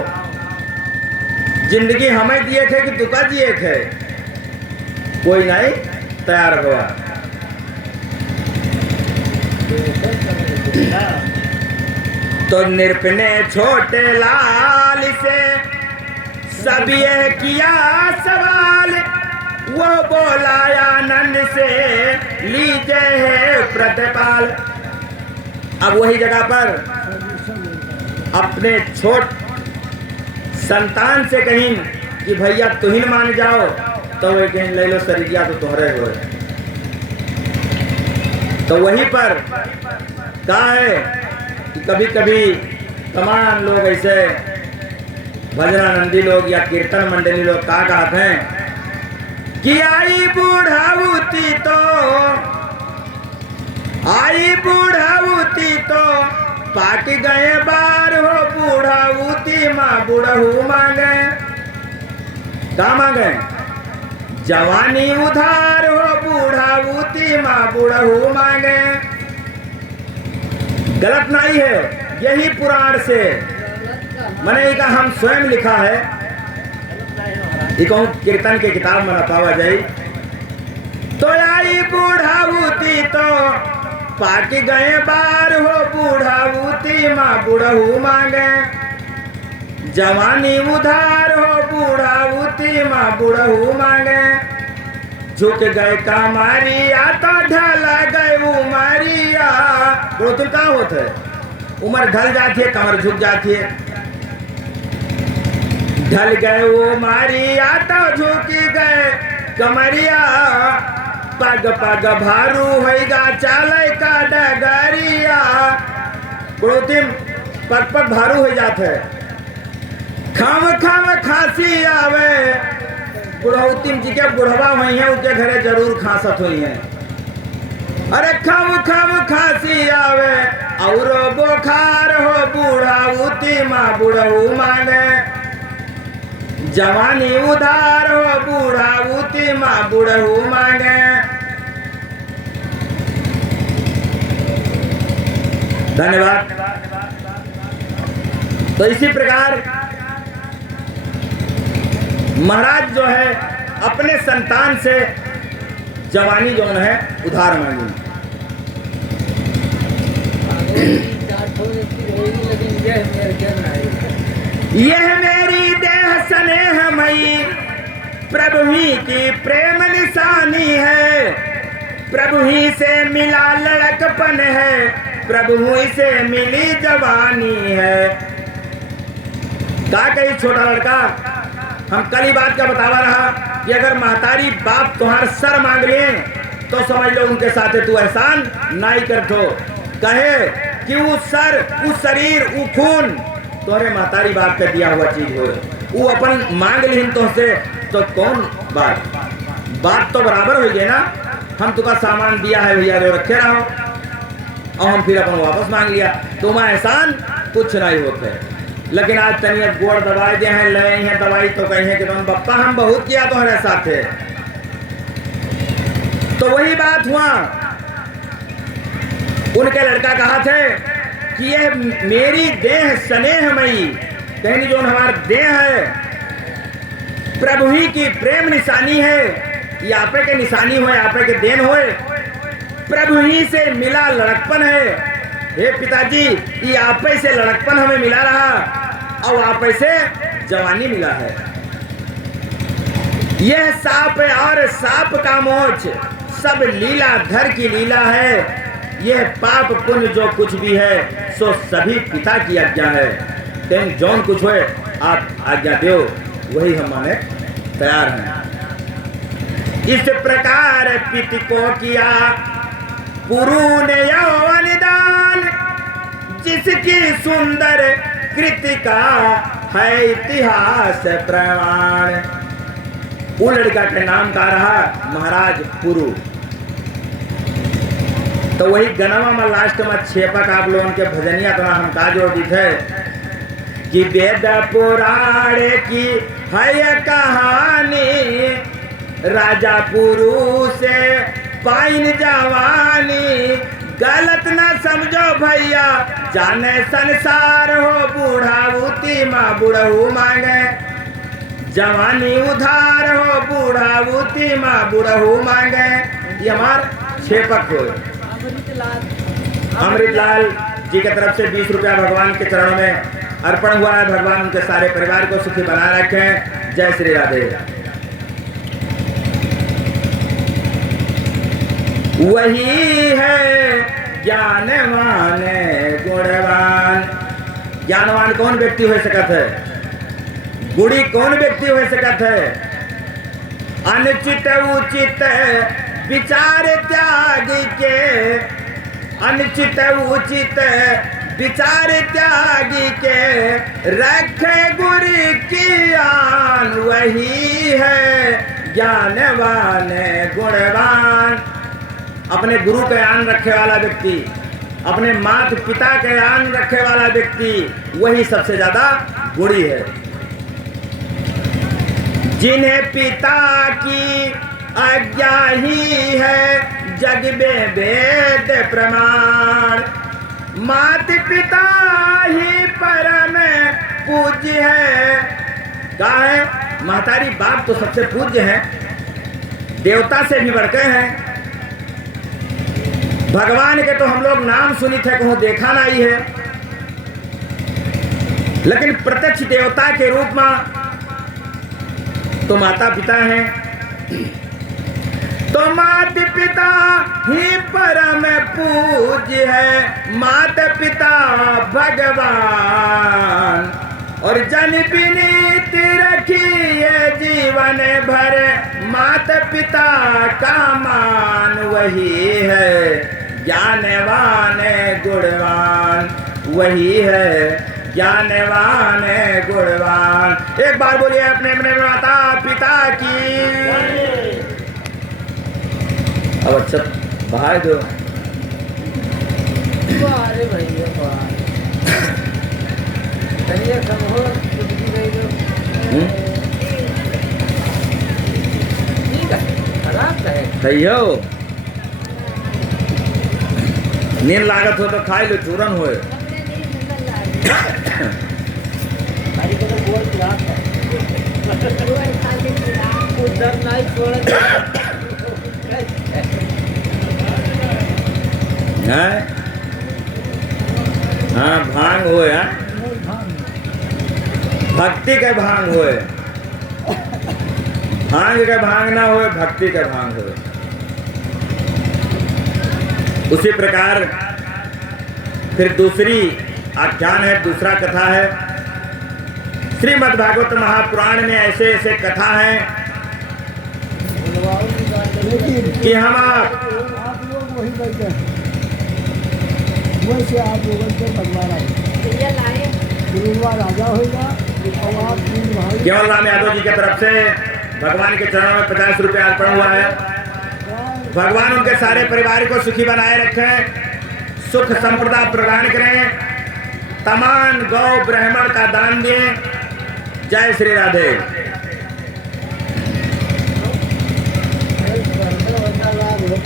जिंदगी हमें दिए थे कि तुका दिए थे? कोई नहीं तैयार हुआ। तो नृप ने छोटे लाल से सब ये किया सवाल, वो बोला आनंद से लीजिए है प्रतिपाल। अब वही जगह पर अपने छोट संतान से कहीं कि भैया तुहिन मान जाओ, तो वही कहीं ले लो सरिया तो तुम्हारे हो। तो वहीं पर कहा है कि कभी कभी तमाम लोग ऐसे भजनानंदी लोग या कीर्तन मंडली लोग क्या कहते हैं कि आई बूढ़ावती तो पाक गए बार हो बूढ़ावती माँ बूढ़ू मांगे। क्या मांगे? जवानी उधार हो बूढ़ावती माँ बूढ़ू मांगे। गलत नहीं है, यही पुराण से मैंने का हम स्वयं लिखा है। कीर्तन के किताब में पावा जाए तो आई बूढ़ाऊती तो पाक गए बार हो बूढ़ाऊती माँ बुढ़ऊ मांगे जवानी उधार हो बूढ़ाऊती माँ बुढ़ऊ मांगे झुक गए कामारिया तो ढल गए उमरिया। बोतल कहाँ होते उम्र ढल जाती है कमर झुक जाती है। ढल गए उमरिया तो झुक गए कमरिया पग पग भारू होगा चाले का डगरिया। बोतिम पग पग भारू हो जाते खाम खाम खांसी आवे बुढ़ौतिम जी के बुढ़वा हुई है उनके घरे जरूर खांसत हुई है। अरे खम खम खांसी आवे और बुखार हो बूढ़ाऊती माँ बुढ़ऊ मांगे जवानी उधार हो बूढ़ाऊती माँ बुढ़ऊ मांगे। धन्यवाद। तो इसी प्रकार महाराज जो है अपने संतान से जवानी जो है उधार मांगी। यह मेरी देह स्नेह मई प्रभु ही की प्रेम निशानी है प्रभु ही से मिला लड़कपन है प्रभु ही से मिली जवानी है। का कही छोटा लड़का हम कल ही बात का बतावा रहा कि अगर महतारी बाप तुम्हार सर मांग ले तो समझ लो उनके साथ तू एहसान नहीं करतो। कहे कि वो सर वो शरीर वो खून तुम्हारे महतारी बाप का दिया हुआ चीज हो वो अपन मांग लिन तो से तो कौन बात तो बराबर हो गई ना। हम तुका सामान दिया है भैया जो रखे रहो और हम फिर अपन वापस मांग लिया तो मैं एहसान कुछ नहीं होते। लेकिन आज तनियत गोड़ दवाई दे हैं ले हैं दवाई तो कहीं है कि तुम बप्पा हम बहुत किया तुम्हारे साथ है। तो वही बात हुआ उनके लड़का कहा थे कि यह मेरी देह स्नेहमयी कहनी जो हमारा देह है प्रभु ही की प्रेम निशानी है ये आपे के निशानी हो आपे के देन हो प्रभु ही से मिला लड़कपन है। हे पिताजी ये आपे से लड़कपन हमें मिला रहा और आपे से जवानी मिला है। यह साप और साप का मोच सब लीला धर की लीला है। यह पाप पुण्य जो कुछ भी है सो सभी पिता की आज्ञा है। तेन जौन कुछ हो आप आज्ञा दो वही हम माने तैयार हैं। इस प्रकार पिता को किया पुरु ने यौवन दान जिसकी सुंदर कृतिका है इतिहास प्रमाण। वो लड़का के नाम का रहा महाराज पुरु। तो वही गनवा में लास्ट में छेपक आप लोगों के भजनिया तो हम का जोड़ दी थे कि वेद पुराण की है कहानी राजा पुरु से पाइन जवानी। गलत न समझो भैया जाने संसार हो बूढ़ाऊती माँ बुढ़ऊ मांगे जवानी उधार हो बूढ़ाऊती माँ बुढ़ऊ मांगे। ये हमार छेपक हो। अमृतलाल जी की तरफ से 20 रुपया भगवान के चरणों में अर्पण हुआ है। भगवान उनके सारे परिवार को सुखी बनाए रखें। जय श्री राधे। वही है ज्ञानवान गुणवान। ज्ञानवान कौन व्यक्ति हो सकता है गुड़ी कौन व्यक्ति हो सकता है। अनुचित उचित विचार त्याग के अनुचित उचित विचार त्याग के रखे गुरु की आन। वही है ज्ञानवान गुणवान। अपने गुरु का आन रखे वाला व्यक्ति अपने माता पिता का आन रखे वाला व्यक्ति वही सबसे ज्यादा गुणी है। जिन्हें पिता की आज्ञा ही है जग में वेद प्रमाण। माता पिता ही परम पूज्य है। क्या है महतारी बाप तो सबसे पूज्य है। देवता से भी बढ़ के हैं। भगवान के तो हम लोग नाम सुनी थे, कहूं देखा नहीं है, लेकिन प्रत्यक्ष देवता के रूप में तो माता पिता हैं। तो माता पिता ही परम पूज्य है, माता पिता भगवान, और जन विनीत रखिए जीवन भर, माता पिता का मान वही है ज्ञानवान गुणवान, वही है ज्ञानवान गुणवान। एक बार बोलिए अपने अपने माता पिता की। अब अच्छा बाहर दो। अरे भैया बाहर करिए कम हो चुटकी दे दो। ठीक है, खराब है भैया नींद लागत हो तो खाई लो, चूरन होए। अरे को तो गोल खराब है उधर नहीं छोड़ हैं? हाँ भांग होए, हाँ? भक्ति के भांग होए, भांग के भांग ना होए, भक्ति के भांग होए। उसी प्रकार फिर दूसरी आख्यान है, दूसरा कथा है। श्रीमद् भागवत महापुराण में ऐसे ऐसे कथा हैं कि हम आप लोग वही बैठे हैं, वैसे आप लोगों से बदला रहे गुरुवार राजा होगा और आप तीन भाई। केवल राम यादव जी की तरफ से भगवान के चरणों में 50 रुपये अर्पण हुआ है। भगवान उनके सारे परिवार को सुखी बनाए रखें, सुख संपदा प्रदान करें, तमाम गौ ब्राह्मण का दान दें। जय श्री राधे।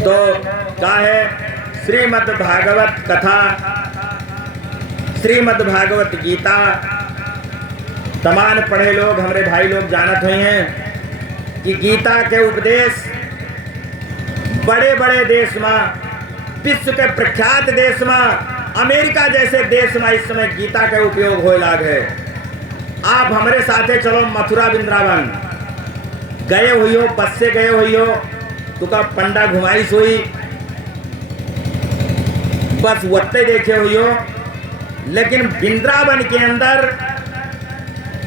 तो क्या है श्रीमद् भागवत कथा, श्रीमद् भागवत गीता तमाम पढ़े लोग, हमारे भाई लोग जानत हुए हैं कि गीता के उपदेश बड़े बड़े देश में, विश्व के प्रख्यात देश में, अमेरिका जैसे देश में इस समय गीता का उपयोग हो लाग है। आप हमारे साथे चलो मथुरा वृंदावन गए हुई हो, बस से गए हुई हो, तुका पंडा घुमाई सोई, बस वत्ते देखे हुई हो, लेकिन वृंदावन के अंदर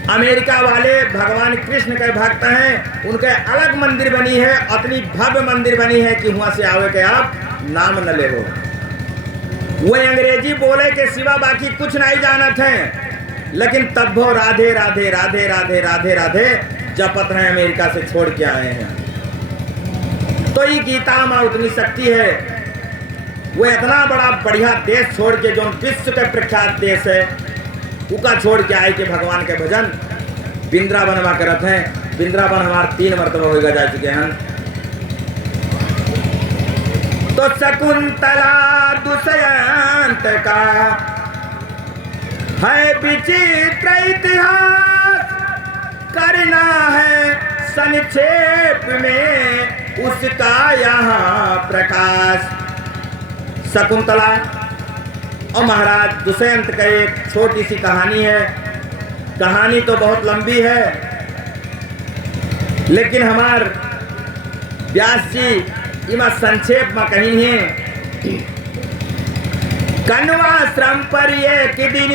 अमेरिका वाले भगवान कृष्ण के भक्त हैं, उनके अलग मंदिर बनी है, इतनी भव्य मंदिर बनी है कि वहां से आवे के आप नाम न ले हो। वो अंग्रेजी बोले के सिवा बाकी कुछ नहीं जानत हैं, लेकिन तब वो राधे राधे राधे राधे राधे राधे जपत हैं, अमेरिका से छोड़ के आए हैं। तो ये गीता में उतनी शक्ति है। वो इतना बड़ा बढ़िया देश छोड़ के, जो विश्व के प्रख्यात देश है, उका छोड़ के आए के भगवान के भजन वृंदावन में करत हैं। वृंदावन हमारे 3 मरतबा होगा जा चुके हैं। तो शकुंतला दुष्यंत का है विचित्र इतिहास, करना है संक्षेप में उसका यहाँ प्रकाश। शकुंतला और महाराज दुष्यंत का एक छोटी सी कहानी है। कहानी तो बहुत लंबी है, लेकिन हमार व्यास जी इमा संक्षेप में कही है। कण्वाश्रम पर एक दिन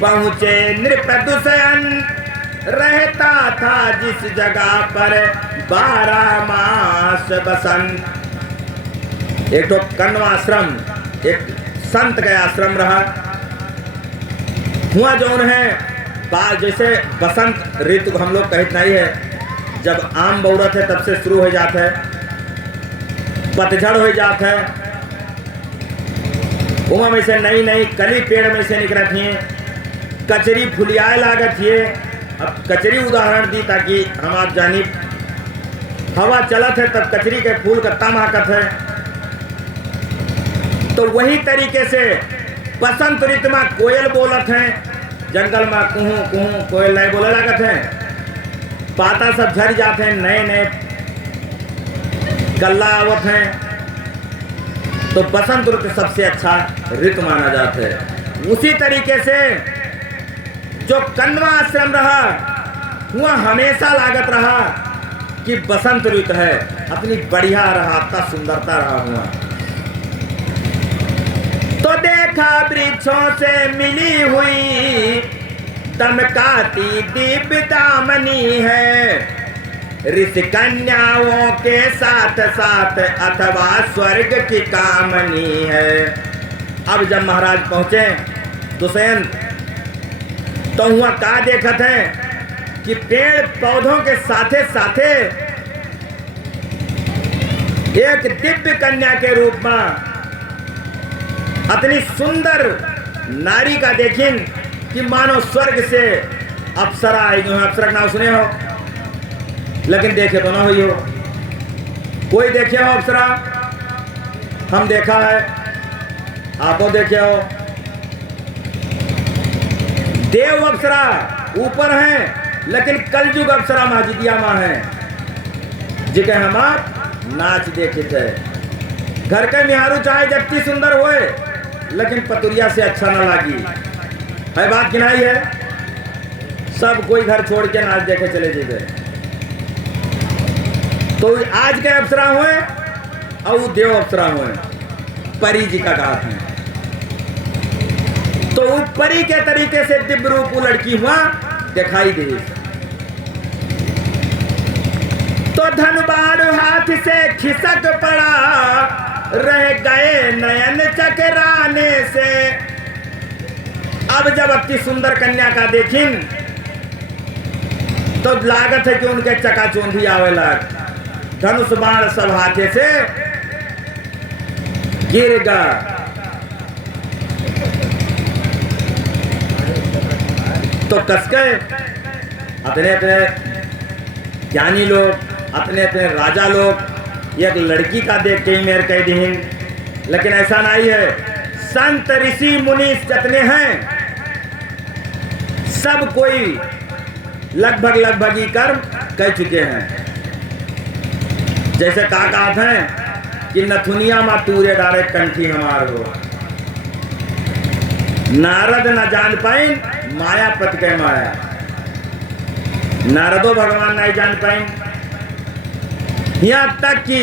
पहुंचे नृप दुष्यंत, रहता था जिस जगह पर 12 मास बसंत। एक तो कण्वाश्रम एक संत का आश्रम रहा, हुआ जौन है जैसे बसंत ऋतु हम लोग कहते नहीं है, जब आम बौरत है तब से शुरू हो जाता है, पतझड़ हो जाता है, उमा में से नई नई कली पेड़ में से निकलती है, कचरी फुलियाए लागत है। अब कचरी उदाहरण दी ताकि हम आप जानी, हवा चलत है तब कचरी के फूल का तमाकत है। तो वही तरीके से बसंत ऋतु में कोयल बोलत हैं, जंगल में कुहू कुहू कोयल नहीं बोले लागत हैं, पाता सब झड़ जाते हैं, नए नए कल्ला आवत हैं, तो बसंत ऋतु सबसे अच्छा ऋतु माना जाता है। उसी तरीके से जो कण्वा आश्रम रहा वह हमेशा लागत रहा कि बसंत ऋतु है, अपनी बढ़िया रहा, इतना सुंदरता रहा हुआ। तो देखा वृक्षों से मिली हुई दमकाती दिव्य दामनी है, ऋषि कन्याओं के साथ साथ अथवा स्वर्ग की कामनी है। अब जब महाराज पहुंचे दुष्यंत, तो हुआ का देखत है कि पेड़ पौधों के साथे साथे एक दिव्य कन्या के रूप में अपनी सुंदर नारी का देखिन कि मानो स्वर्ग से अप्सरा आई हो। अप्सरा का नाम सुने हो, लेकिन देखे तो ना हुई हो। कोई देखे हो अप्सरा? हम देखा है, आपो देखे हो। देव अप्सरा ऊपर हैं, लेकिन कलयुग अप्सरा माजिदिया माँ है, जिके हम नाच देखे थे। घर के मिहारू चाहे जबकि सुंदर होए, लेकिन पतुरिया से अच्छा ना लागी है। बात गिनाई है, सब कोई घर छोड़ के नाच देखे चले गए। तो आज के अप्सरा हुए और वो देव अप्सरा हुए, परी जी का कहा है। तो वो परी के तरीके से दिव्य रूप वो लड़की हुआ दिखाई दी। तो धनुबाण हाथ से खिसक पड़ा, रह गए नयन चकराने से। अब जब अति सुंदर कन्या का देखिन, तो लागत है कि उनके चकाचौंधी आवे लग। धनुष बाण सब हाथे से गिर गया। तो कसके अपने अपने ज्ञानी लोग, अपने अपने राजा लोग एक लड़की का देख के ही मेरे कह दी। लेकिन ऐसा नहीं है, संत ऋषि मुनि जितने हैं सब कोई लगभग ही कर्म कह चुके हैं। जैसे कहा है कि नथुनिया मा तूरे डारे कंठी हमार हो, नारद न जान पाए माया पत के माया। नारदो भगवान नहीं जान पाए। यहाँ तक कि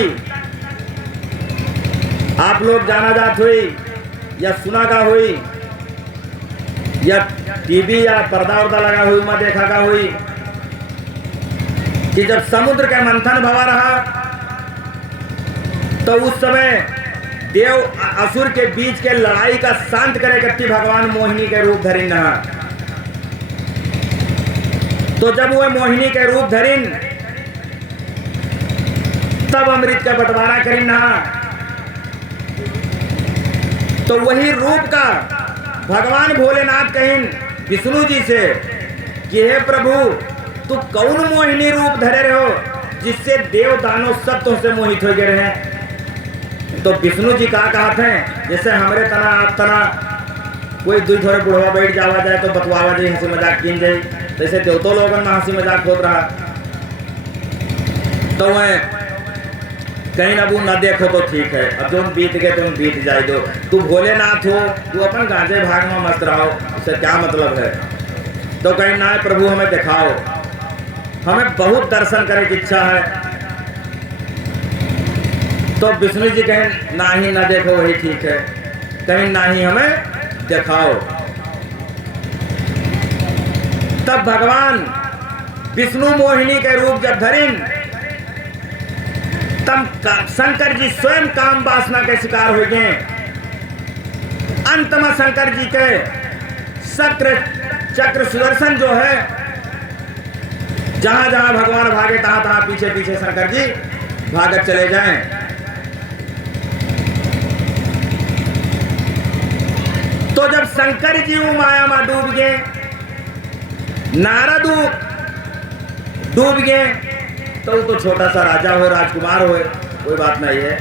आप लोग जाना जात हुई या सुना का हुई या टीवी या पर्दा उर्दा लगा हुई में देखा का हुई कि जब समुद्र के मंथन भवा रहा, तो उस समय देव असुर के बीच के लड़ाई का शांत करे करती भगवान मोहिनी के रूप धरिन रहा। तो जब वह मोहिनी के रूप धरिन, तब अमृत का बंटवारा करिन रहा। तो वही रूप का भगवान भोलेनाथ कहिन विष्णु जी से कि हे प्रभु, तू कौन मोहिनी रूप धरे रहो जिससे देव दानव सब तुमसे मोहित हो गए हैं। तो विष्णु जी कहा थे, जैसे हमारे तना कोई दुई थोड़े बुढ़वा बैठ जावा जाए तो बतवावा जाए, हंसी मजाक की जाए, जैसे देवतो लोगों में हंसी मजाक होता रहा। तो वह कहीं ना वो न देखो तो ठीक है, अब जो बीत गए तुम बीत जाए दो। तू भोलेनाथ हो, तू अपन गांजे भाग में मस्त रहो, उससे क्या मतलब है। तो कहीं ना प्रभु हमें दिखाओ, हमें बहुत दर्शन करने की इच्छा है। तो विष्णु जी कहें ना ही ना देखो वही ठीक है, कहीं ना ही हमें दिखाओ। तब भगवान विष्णु मोहिनी के रूप जब धरिन, तब शंकर जी स्वयं काम वासना के शिकार हो गए। अंत में शंकर जी के चक्र सुदर्शन जो है, जहां जहां भगवान भागे तहां तहां पीछे पीछे शंकर जी भागत चले जाएं। तो जब शंकर जी वो माया में डूब गए, नारद डूब गए, तो वो तो छोटा सा राजा हो, राजकुमार हो, कोई बात नहीं है।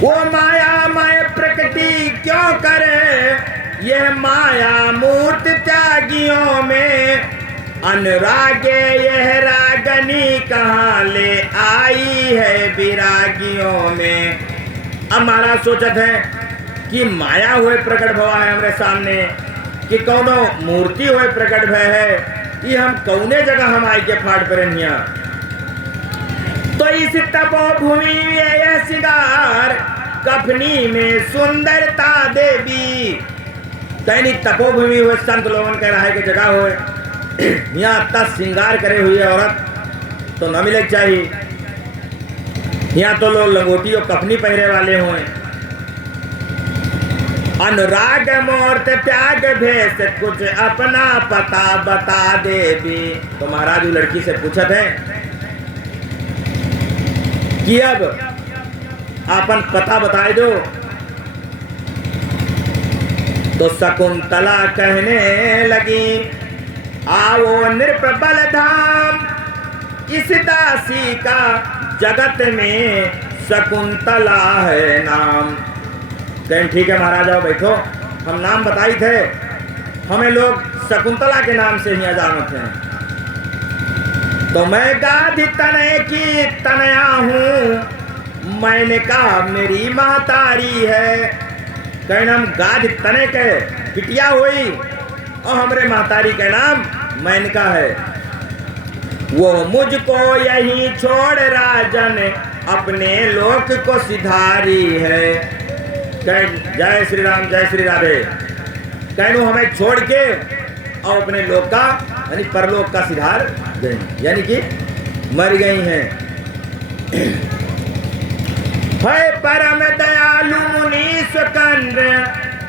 वो मायामय प्रकृति क्यों करे, यह माया मूर्त त्याग बिरागियों में, अनुरागे यह रागनी कहाँ ले आई है बिरागियों में। अब महाराज सोचत है कि माया हुए प्रकट भवा है हमारे सामने, कि कौनो मूर्ति हुए प्रकट भय है, ये हम कौने जगह हम आई के फाड़ पर हिया। तो इस तपोभूमि यह सिंगार, कफनी में सुंदरता देवी। तैनी तपोभूमि हुए संत लोगन कह रहा है कि जगह हो यहाँ तक श्रृंगार करे हुई औरत तो न मिले चाहिए। यहाँ तो लोग लंगोटी और कफनी पहरे वाले हुए। अनुराग मूर्त त्याग भेष, कुछ अपना पता बता देवी। तो महाराज लड़की से पूछत है कि अब अपन पता बताए दो। तो शकुंतला कहने लगी, आओ नृप बलधाम, इस दासी का जगत में शकुंतला है नाम। कहें ठीक है महाराज आओ बैठो, हम नाम बताई थे, हमें लोग शकुंतला के नाम से ही जानते हैं। तो मैं गाधी तनय की तनया हूँ, मैंने कहा मेरी महतारी है। कहें हम गाधी तनय के बिटिया हुई और हमरे महतारी के नाम मैनका है। वो मुझको यही छोड़ राजन, अपने लोक को सिधारी है। कहें जय श्री राम जय श्री राधे। कहूँ हमें छोड़ के और अपने लोक का यानी परलोक का सिधार गई, यानी कि मर गई हैं। है परम दयालु मुनीश कंद,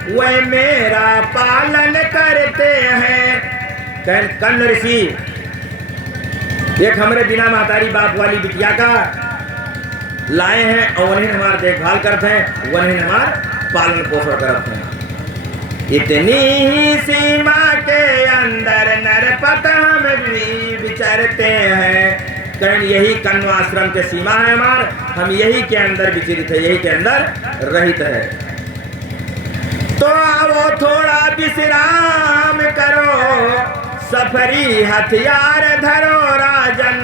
वह मेरा पालन करते हैं। कहें कन्न ऋषि एक हमरे बिना महतारी बाप वाली बिटिया का लाए हैं और उन्हें हमारा देखभाल करते हैं, उन्हें हमारा पालन पोषण करते हैं। इतनी ही सीमा के अंदर नरपत हम भी विचरते हैं। कहें यही कण्व आश्रम के सीमा है हमार, हम यही के अंदर विचरित है, यही के अंदर रहित है। तो आओ थोड़ा विश्राम करो, सफरी हथियार धरो राजन,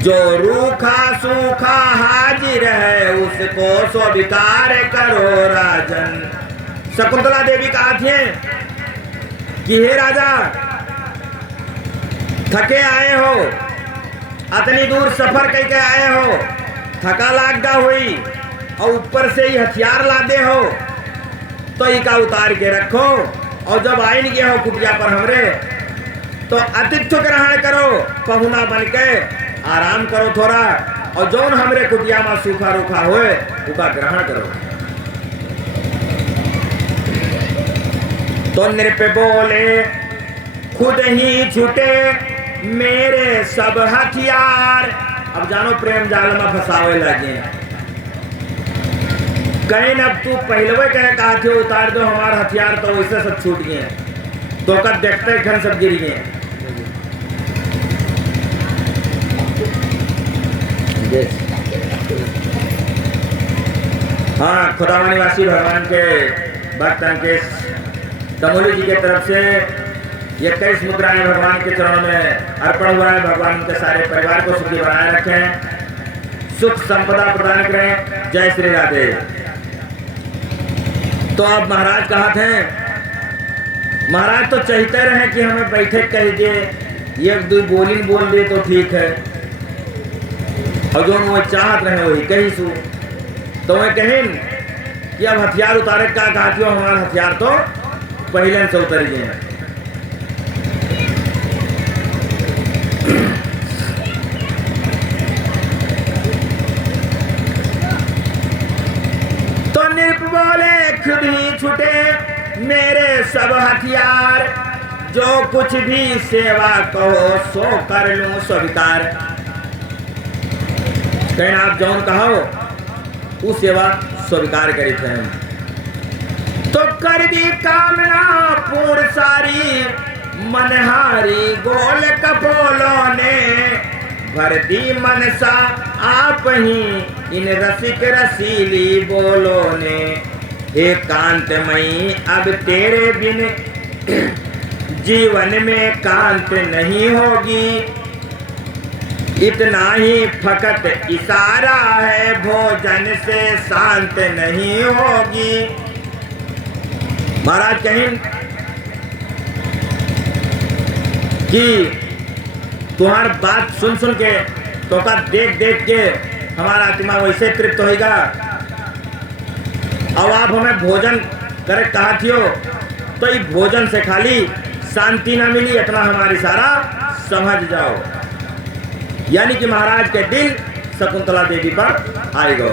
जो रूखा सूखा हाजिर है उसको स्वीकार करो राजन। शकुंतला देवी कहती हैं कि हे राजा, थके आए हो, अतनी दूर सफर करके आए हो, थका लागदा हुई और ऊपर से ही हथियार लादे हो, तो इका उतार के रखो और जब आए नहीं गए हो कुटिया पर हमरे तो आतिथ्य ग्रहण करो, पहुना बन के आराम करो थोड़ा, और जौन हमरे कुटिया में सूखा रूखा होए उसका ग्रहण करो। तो नृप बोले खुद ही छूटे मेरे सब हथियार। अब जानो प्रेम जाल में फंसावे लगे। कहीं अब तू पहलवे कहे कहा थे उतार दो हमारे हथियार, तो वैसे सब छूट गए, तो कब देखते ही सब गिर गए। हाँ, खुदावा निवासी भगवान के भक्त अंकेश तमोली जी की तरफ से 21 मुद्राएं भगवान के चरणों में अर्पण हुआ है। भगवान के सारे परिवार को सुखी बनाए रखें, सुख संपदा प्रदान करें। जय श्री राधे। तो अब महाराज कहा थे, महाराज तो चाहते रहे कि हमें बैठे कह दे, एक दो बोली बोल दे तो ठीक है, और जो वो चाहत रहे वही कही सु। तो मैं कहें कि अब हथियार उतारे का कहती हो, हमारा हथियार तो पहले से उतर गए हैं। तो नृप बोले खुद ही छूटे मेरे सब हथियार, जो कुछ भी सेवा कहो सो कर लूं स्वीकार। कहें आप जौन कहो वो सेवा स्वीकार करी थे। तो कर दी कामना पूर्ण सारी, मनहारी गोल कपोलों ने भर दी मनसा आप ही इन रसिक रसीली बोलों ने। हे कांतमयी अब तेरे बिन जीवन में कांत नहीं होगी। इतना ही फकत इशारा है, भोजन से शांत नहीं होगी। महाराज कहें कि तुम्हार बात सुन सुन के, तो का देख देख के हमारा आत्मा वैसे तृप्त होगा। अब आप हमें भोजन करे कहा थियो, तो इस भोजन से खाली शांति ना मिली, इतना हमारी सारा समझ जाओ। यानी कि महाराज के दिल शकुंतला देवी पर आएगा।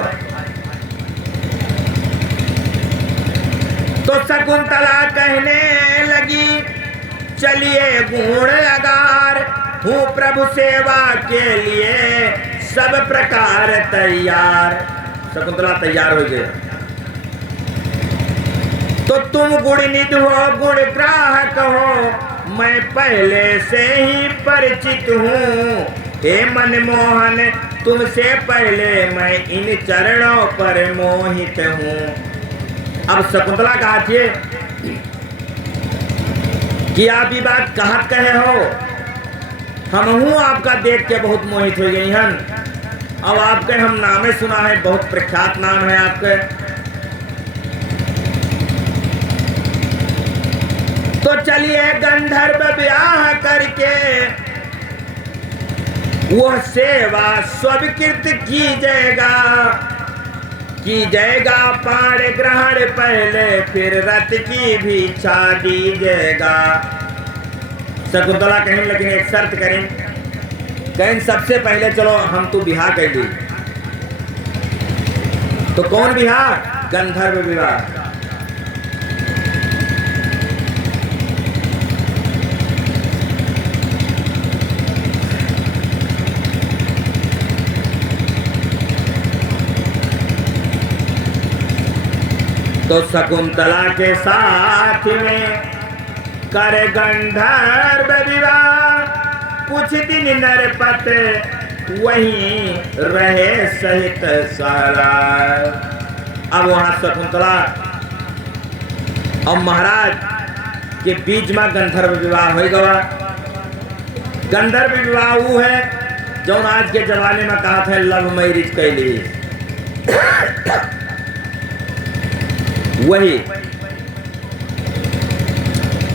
तो शकुंतला कहने लगी, चलिए गुण अगार, हूँ प्रभु सेवा के लिए सब प्रकार तैयार। शकुंतला तैयार हो गए। तो तुम गुणनिधि हो, गुण ग्राहक हो, मैं पहले से ही परिचित हूँ। हे मनमोहन, तुमसे पहले मैं इन चरणों पर मोहित हूँ। अब शकुंतला कहा थी कि आप ये बात कहा कहे हो, हम हूँ आपका देख के बहुत मोहित हो गई हन। अब आपके हम नामे सुना है, बहुत प्रख्यात नाम है आपके। तो चलिए गंधर्व ब्याह करके वह सेवा स्वीकृत कीजिएगा, कीजिएगा पाण ग्रहण पहले, फिर रथ की भी इच्छा दीजिएगा। शकुंतला कहें लेकिन एक शर्त करें, कहें सबसे पहले चलो हम तो विवाह कर ली। तो कौन विवाह? गंधर्व विवाह। तो शकुंतला के साथ में कर गंधर्व विवाह, कुछ दिन नरपत वहीं रहे सहित सारा। अब वहां शकुंतला और महाराज के बीच में गंधर्व विवाह हो गया। गंधर्व विवाह वो है जो आज के जमाने में कहा था लव मैरिज कैली, वही।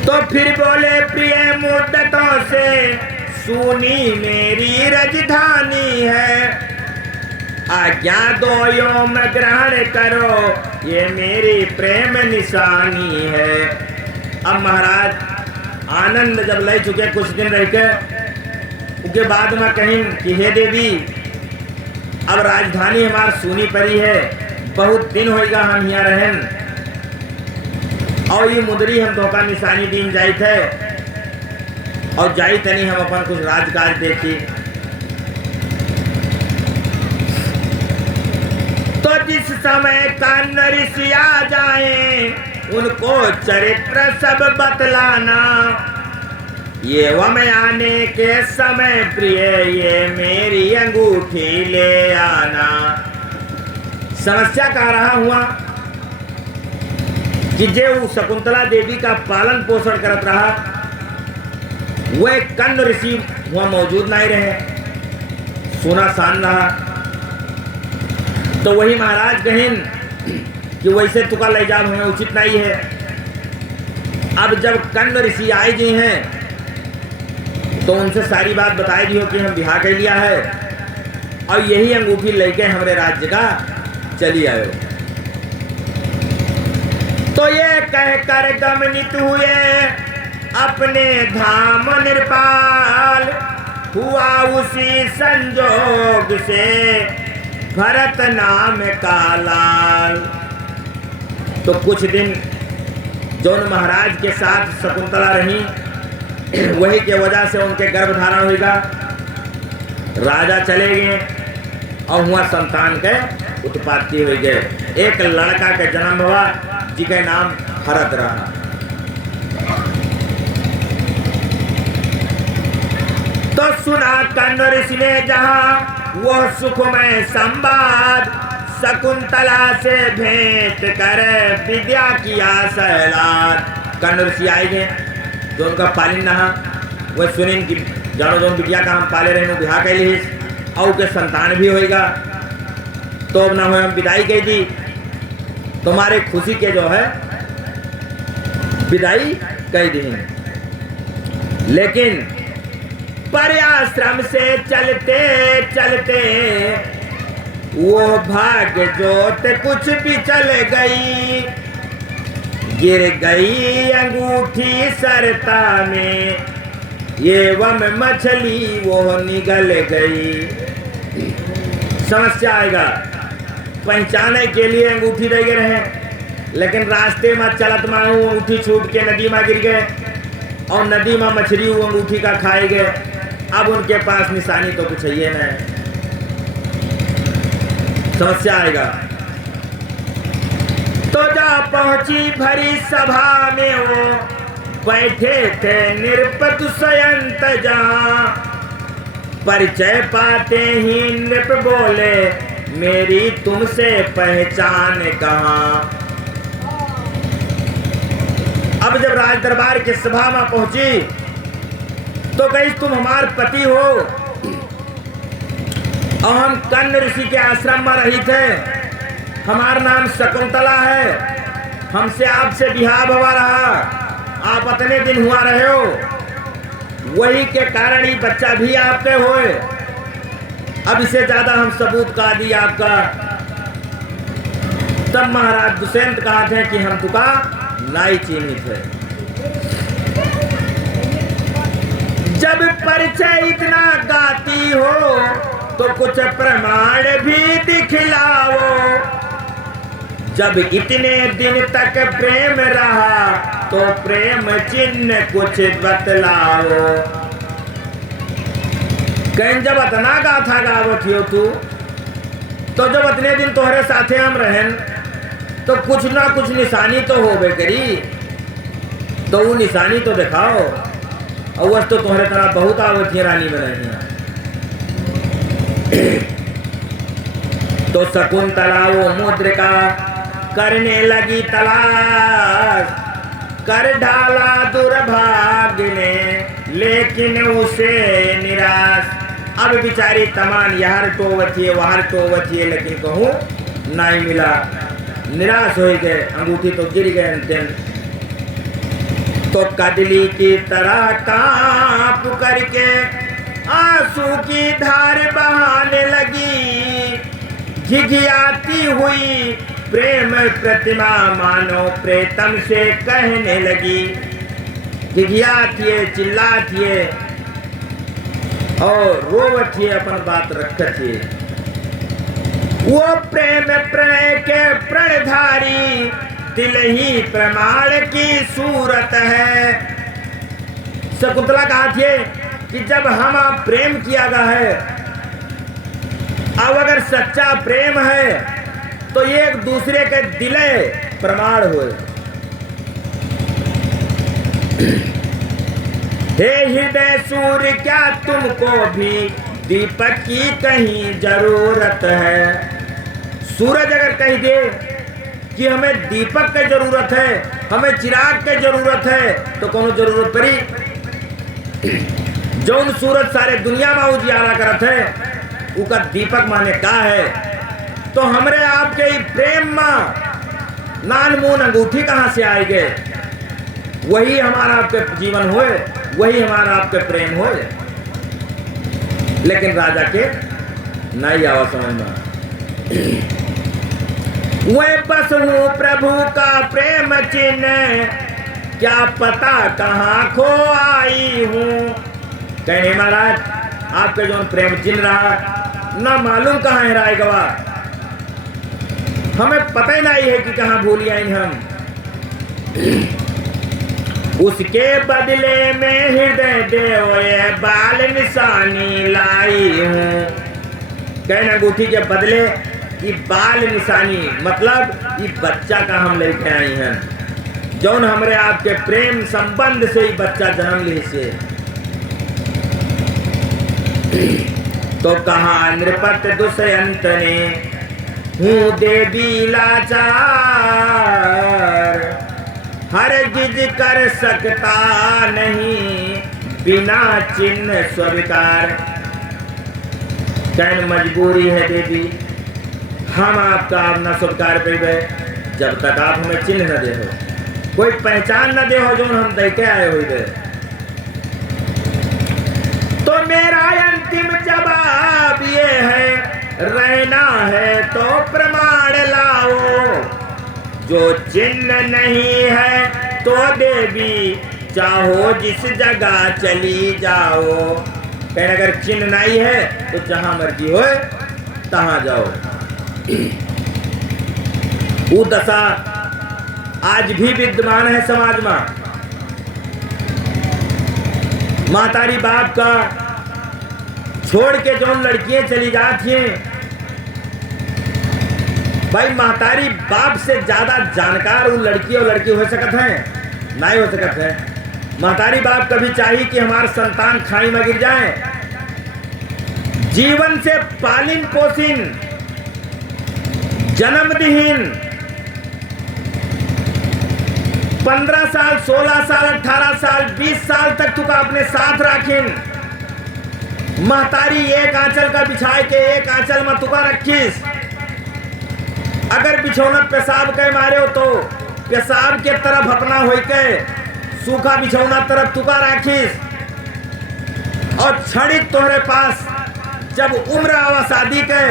तो फिर बोले प्रिय मुद्दतों से सुनी मेरी राजधानी है, आज्ञा दो योम ग्रहण करो, ये मेरी प्रेम निशानी है। अब महाराज आनंद जब ले चुके कुछ दिन रह के, उसके बाद में कहीं कि हे देवी अब राजधानी हमार सुनी पड़ी है, बहुत दिन होगा हम यहाँ रहें, और ये मुदरी हम धोखा निशानी दिन जाई थे, और जाई तनी हम अपन कुछ राजकाज देखी। तो जिस समय कान ऋषि आ जाए, उनको चरित्र सब बतलाना, ये वम आने के समय प्रिय ये मेरी अंगूठी ले आना। समस्या कह रहा हुआ कि जे शकुंतला देवी का पालन पोषण करत रहा, वह कन्न ऋषि वहां मौजूद नहीं रहे, सोना सान रहा। तो वही महाराज कहें कि वैसे तुका ले जाओ हमें उचित नहीं है। अब जब कन्न ऋषि आए जी हैं तो उनसे सारी बात बताई दी हो कि हम बिहार कर लिया है, और यही अंगूठी लेके हमारे राज्य का चली आयो। तो ये कहकर गमनित हुए अपने धाम निर्पाल, हुआ उसी संजोग से भरत नाम का लाल। तो कुछ दिन जौन महाराज के साथ शकुंतला रही, वही के वजह से उनके गर्भ धारण होगा, राजा चले गए और हुआ संतान के उत्पत्ति हो गए। एक लड़का के जन्म हुआ जिसका नाम भरत रहा। तो सुना कर्ण ऋषि ने जहां वह सुखमय संवाद, शकुंतला से भेंट कर विद्या किया सहलाद। कर्ण ऋषि आए गए, जो उनका पालिन नहा वह सुनिन कि जानो जो बिटिया का हम पाले रहे बिहा कैली और के संतान भी होएगा तो अब ना हो हम विदाई कह दी तुम्हारे खुशी के जो है विदाई कह दी। लेकिन पर्याश्रम से चलते चलते वो भाग्य जोत कुछ भी चल गई, गिर गई अंगूठी सरता में एवं मछली वो निगल गई। समस्या आएगा, पहचाने के लिए अंगूठी दे गए रहे, लेकिन रास्ते में चलत मानू अंगूठी छूट के नदी में गिर गए और नदी में मछली वो अंगूठी का खाए गए। अब उनके पास निशानी तो कुछ है नहीं, समस्या आएगा। तो जा पहुंची भरी सभा में वो बैठे थे नृपतु संयंत जहां, परिचय पाते ही नृप बोले मेरी तुमसे पहचान कहां। अब जब राज दरबार के सभा में पहुंची तो कही तुम हमार पति हो और हम कन्न ऋषि के आश्रम में रही थे, हमारा नाम शकुंतला है, हमसे आपसे बिहार हुआ रहा, आप इतने दिन हुआ रहे हो, वही के कारण ही बच्चा भी आपके होए। अब इसे ज्यादा हम सबूत का दी आपका। तब महाराज दुष्यंत कहा थे कि हम तुका नाई चिन्हित है। जब परिचय इतना गाती हो तो कुछ प्रमाण भी दिखलाओ, जब इतने दिन तक प्रेम रहा तो प्रेम चिन्ह कुछ बतलाओ। कहीं जब इतना गाथा गावत हो तू तो जब इतने दिन तोहरे साथे हम रहें तो कुछ ना कुछ निशानी तो होबे करी, तो वो निशानी तो दिखाओ। और वह तो तुम्हारे तरह बहुत आवत है रानी बने। तो शकुंतला वो मुद्रिका करने लगी तलाश, कर डाला दुर्भाग्य ने लेकिन उसे निराश। अब बिचारी तमान यार टोवथिए वहार टोवथिए लेकिन कहूँ नहीं मिला, निराश हो गए, अंगूठी तो गिर गए। तो कदली की तरह कांप करके आंसू की धार बहाने लगी, झिझियाती हुई प्रेम प्रतिमा मानो प्रेतम से कहने लगी। झिझियातिए चिल्लातिए और रोवतिए अपन बात रखतिए। वो प्रेम प्रणय के प्रणधारी दिल ही प्रमाण की सूरत है। शकुंतला कहा थे कि जब हम आप प्रेम किया गया है, अब अगर सच्चा प्रेम है तो ये एक दूसरे के दिले प्रमाण हुए। हे हृदय सूर्य क्या तुमको भी दीपक की कहीं जरूरत है। सूरज अगर कह दे कि हमें दीपक की जरूरत है, हमें चिराग की जरूरत है, तो कौन जरूरत पड़ी। जौन सूरज सारे दुनिया में उजियारा करत है उका दीपक माने का है। तो हमरे आपके प्रेम में नान मून अंगूठी कहाँ से आए गए। वही हमारा आपके जीवन होए, वही हमारा आपके प्रेम होए। लेकिन राजा के नहीं आवा समझ में। वह बस हूँ प्रभु का प्रेम चिन्ह, क्या पता कहाँ खो आई हूँ। कहने महाराज आपके जो प्रेम चिन्ह रहा ना मालूम कहाँ है राय गवा, हमें पता ही नहीं है कि कहाँ भूल आई हम। उसके बदले में हृदय देव ये बाल निशानी लाई हूँ। कहना अंगूठी के बदले ये बाल निशानी मतलब ये बच्चा का हम लेके आई हैं, जौन हमरे आपके प्रेम संबंध से ही बच्चा जन्म ली से। तो कहा नृपत दुष्यंत ने हूँ देवी लाचार, हरगिज कर सकता नहीं बिना चिन्ह स्वीकार। कहन मजबूरी है देवी, हम आपका आप न स्वीकार पेबे जब तक आप हमें चिन्ह न दे हो, कोई पहचान न दे हो जो हम दे के आए हुए। तो मेरा अंतिम जवाब ये है, रहना है तो प्रमाण लाओ, जो चिन्ह नहीं है तो देवी चाहो जिस जगह चली जाओ। अगर चिन्ह नहीं है तो जहां मर्जी हो तहां जाओ। वो दशा आज भी विद्यमान है समाज में। मातारी बाप का छोड़ के जो लड़कियां चली जाती हैं, भाई महतारी बाप से ज्यादा जानकार वो लड़की और लड़की हो सकत है? नहीं हो सकत है। महतारी बाप कभी चाहिए कि हमारे संतान खाई में गिर जाए। जीवन से पालिन पोषिन जन्मदिहीन 15 साल 16 साल 18 साल 20 साल तक तुका अपने साथ राखिन। महतारी एक आंचल का बिछाए के एक आंचल में तुका रखीस। अगर बिछौना पेशाब के मारे हो तो पेशाब के तरफ अपना हो के सूखा बिछौना तरफ तुका राखीस। और क्षणिक तोहरे पास जब उम्र आवा शादी के,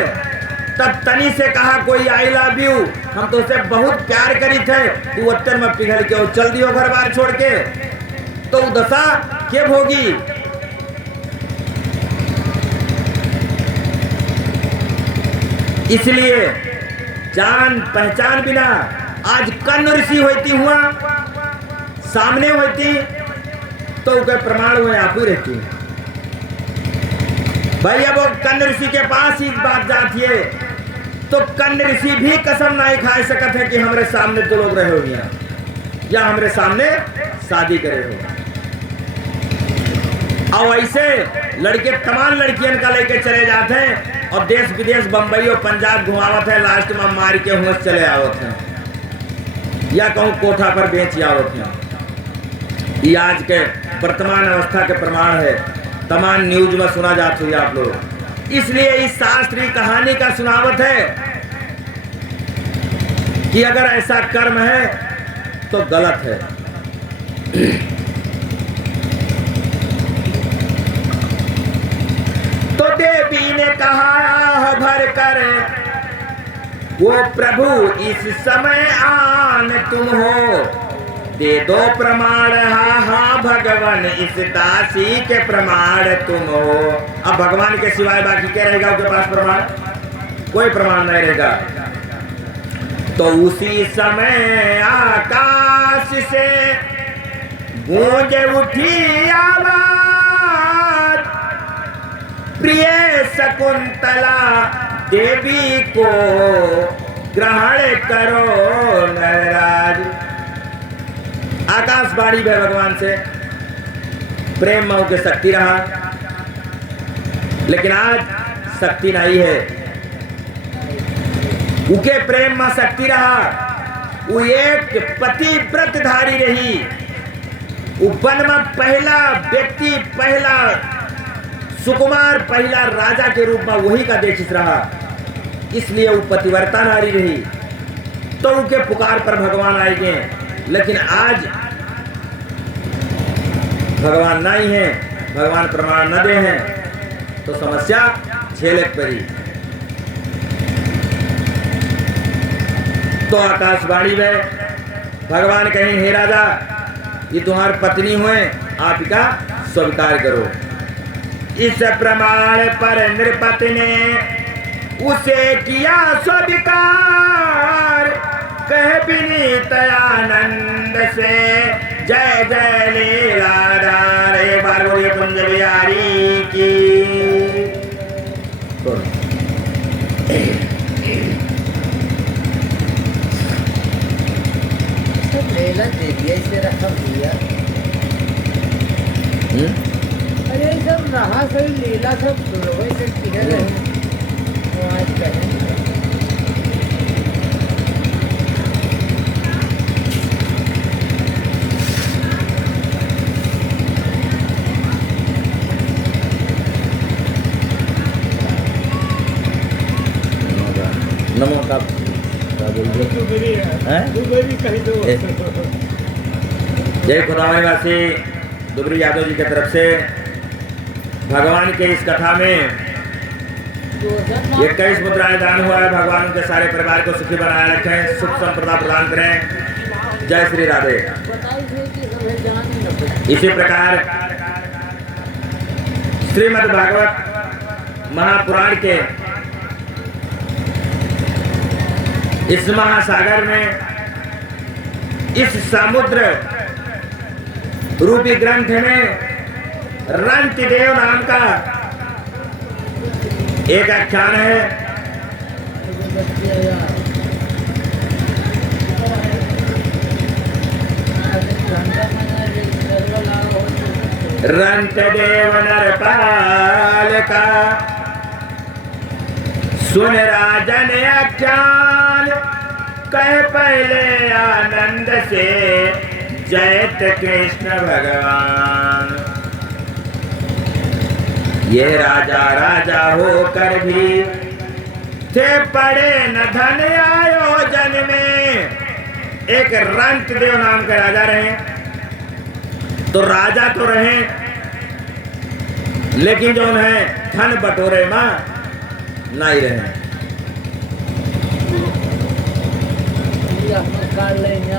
तब तनी से कहा कोई आई लव यू, हम तो उसे बहुत प्यार करी थे, तू उत्तर में पिघल के चल दियो घर बार छोड़ के, तो दशा के भोगी। इसलिए जान पहचान बिना आज कर्ण ऋषि होती हुआ सामने होती तो उनके प्रमाण हुए आप ही रहती। भाई अब कर्ण ऋषि के पास इस बात जाती है तो कर्ण ऋषि भी कसम नहीं खा सकते हैं कि हमारे सामने तो लोग रहे हो या हमारे सामने शादी करे हो। और ऐसे लड़के तमाम लड़कियन का लेके चले जाते हैं और देश विदेश बंबई और पंजाब घुमावत है, लास्ट में मार के हुए चले आवत हैं या कहूँ कोठा पर बेच आवत हैं। ये आज के वर्तमान अवस्था के प्रमाण है, तमाम न्यूज में सुना जाती है आप लोग। इसलिए इस शास्त्रीय कहानी का सुनावत है कि अगर ऐसा कर्म है तो गलत है। तो देवी ने कहा भर कर, वो प्रभु इस समय आन तुम हो, दे दो प्रमाण। हा हा भगवान इस दासी के प्रमाण तुम हो। अब भगवान के सिवाय बाकी क्या रहेगा उनके पास प्रमाण? कोई प्रमाण नहीं रहेगा। तो उसी समय आकाश से गूंज उठी आवाज, प्रिय शकुंतला देवी को ग्रहण करो नरराज। आकाशवाणी है भगवान से, प्रेम मऊ के शक्ति रहा, लेकिन आज शक्ति नहीं है। उनके प्रेम में शक्ति रहा, वो एक पतिव्रतधारी रही। वो वन में पहला व्यक्ति, पहला सुकुमार, पहला राजा के रूप में वही का देशित रहा, इसलिए वो पतिव्रता नारी रही। तो उनके पुकार पर भगवान आए गए। लेकिन आज भगवान नहीं है, भगवान प्रमाण न दे हैं, तो समस्या झेले पड़ी। तो आकाशवाणी में भगवान कहें, हे राजा, ये तुम्हारी पत्नी हुए, आप इसका स्वीकार करो। इस प्रमाण पर नृपति ने उसे किया स्वीकार, कह विनीत आनंद से, जय जय लीलाधार बारगोरी कुंज बिहारी की। सब लेला दे दिया, इसे रखा दिया। अरे सब रहा सही लीला सब सुनो इसे किधर है वो आज कहें। नमो का क्या बोल रहे दुबेरी है हैं? दुबेरी कह दो ए। जय खुदावंद वासी दुबरी यादव जी की तरफ से भगवान के इस कथा में 21 मुद्राएं दान हुआ है। भगवान उनके सारे परिवार को सुखी बनाए रखें, सुख संपदा प्रदान करें। जय श्री राधे। इसी प्रकार श्रीमद् भागवत महापुराण के इस महासागर में, इस समुद्र रूपी ग्रंथ में रंतिदेव नाम का एक आख्यान है। रंतदेव नरपाल का सुन राजन आख्यान, कह पहले आनंद से जयत कृष्ण भगवान। ये राजा राजा होकर भी थे पड़े न धन आयोजन में। एक रंतदेव नाम के राजा रहे, तो राजा तो रहे, लेकिन जो है धन बटोरे मां नहीं रहे। काट लेंगे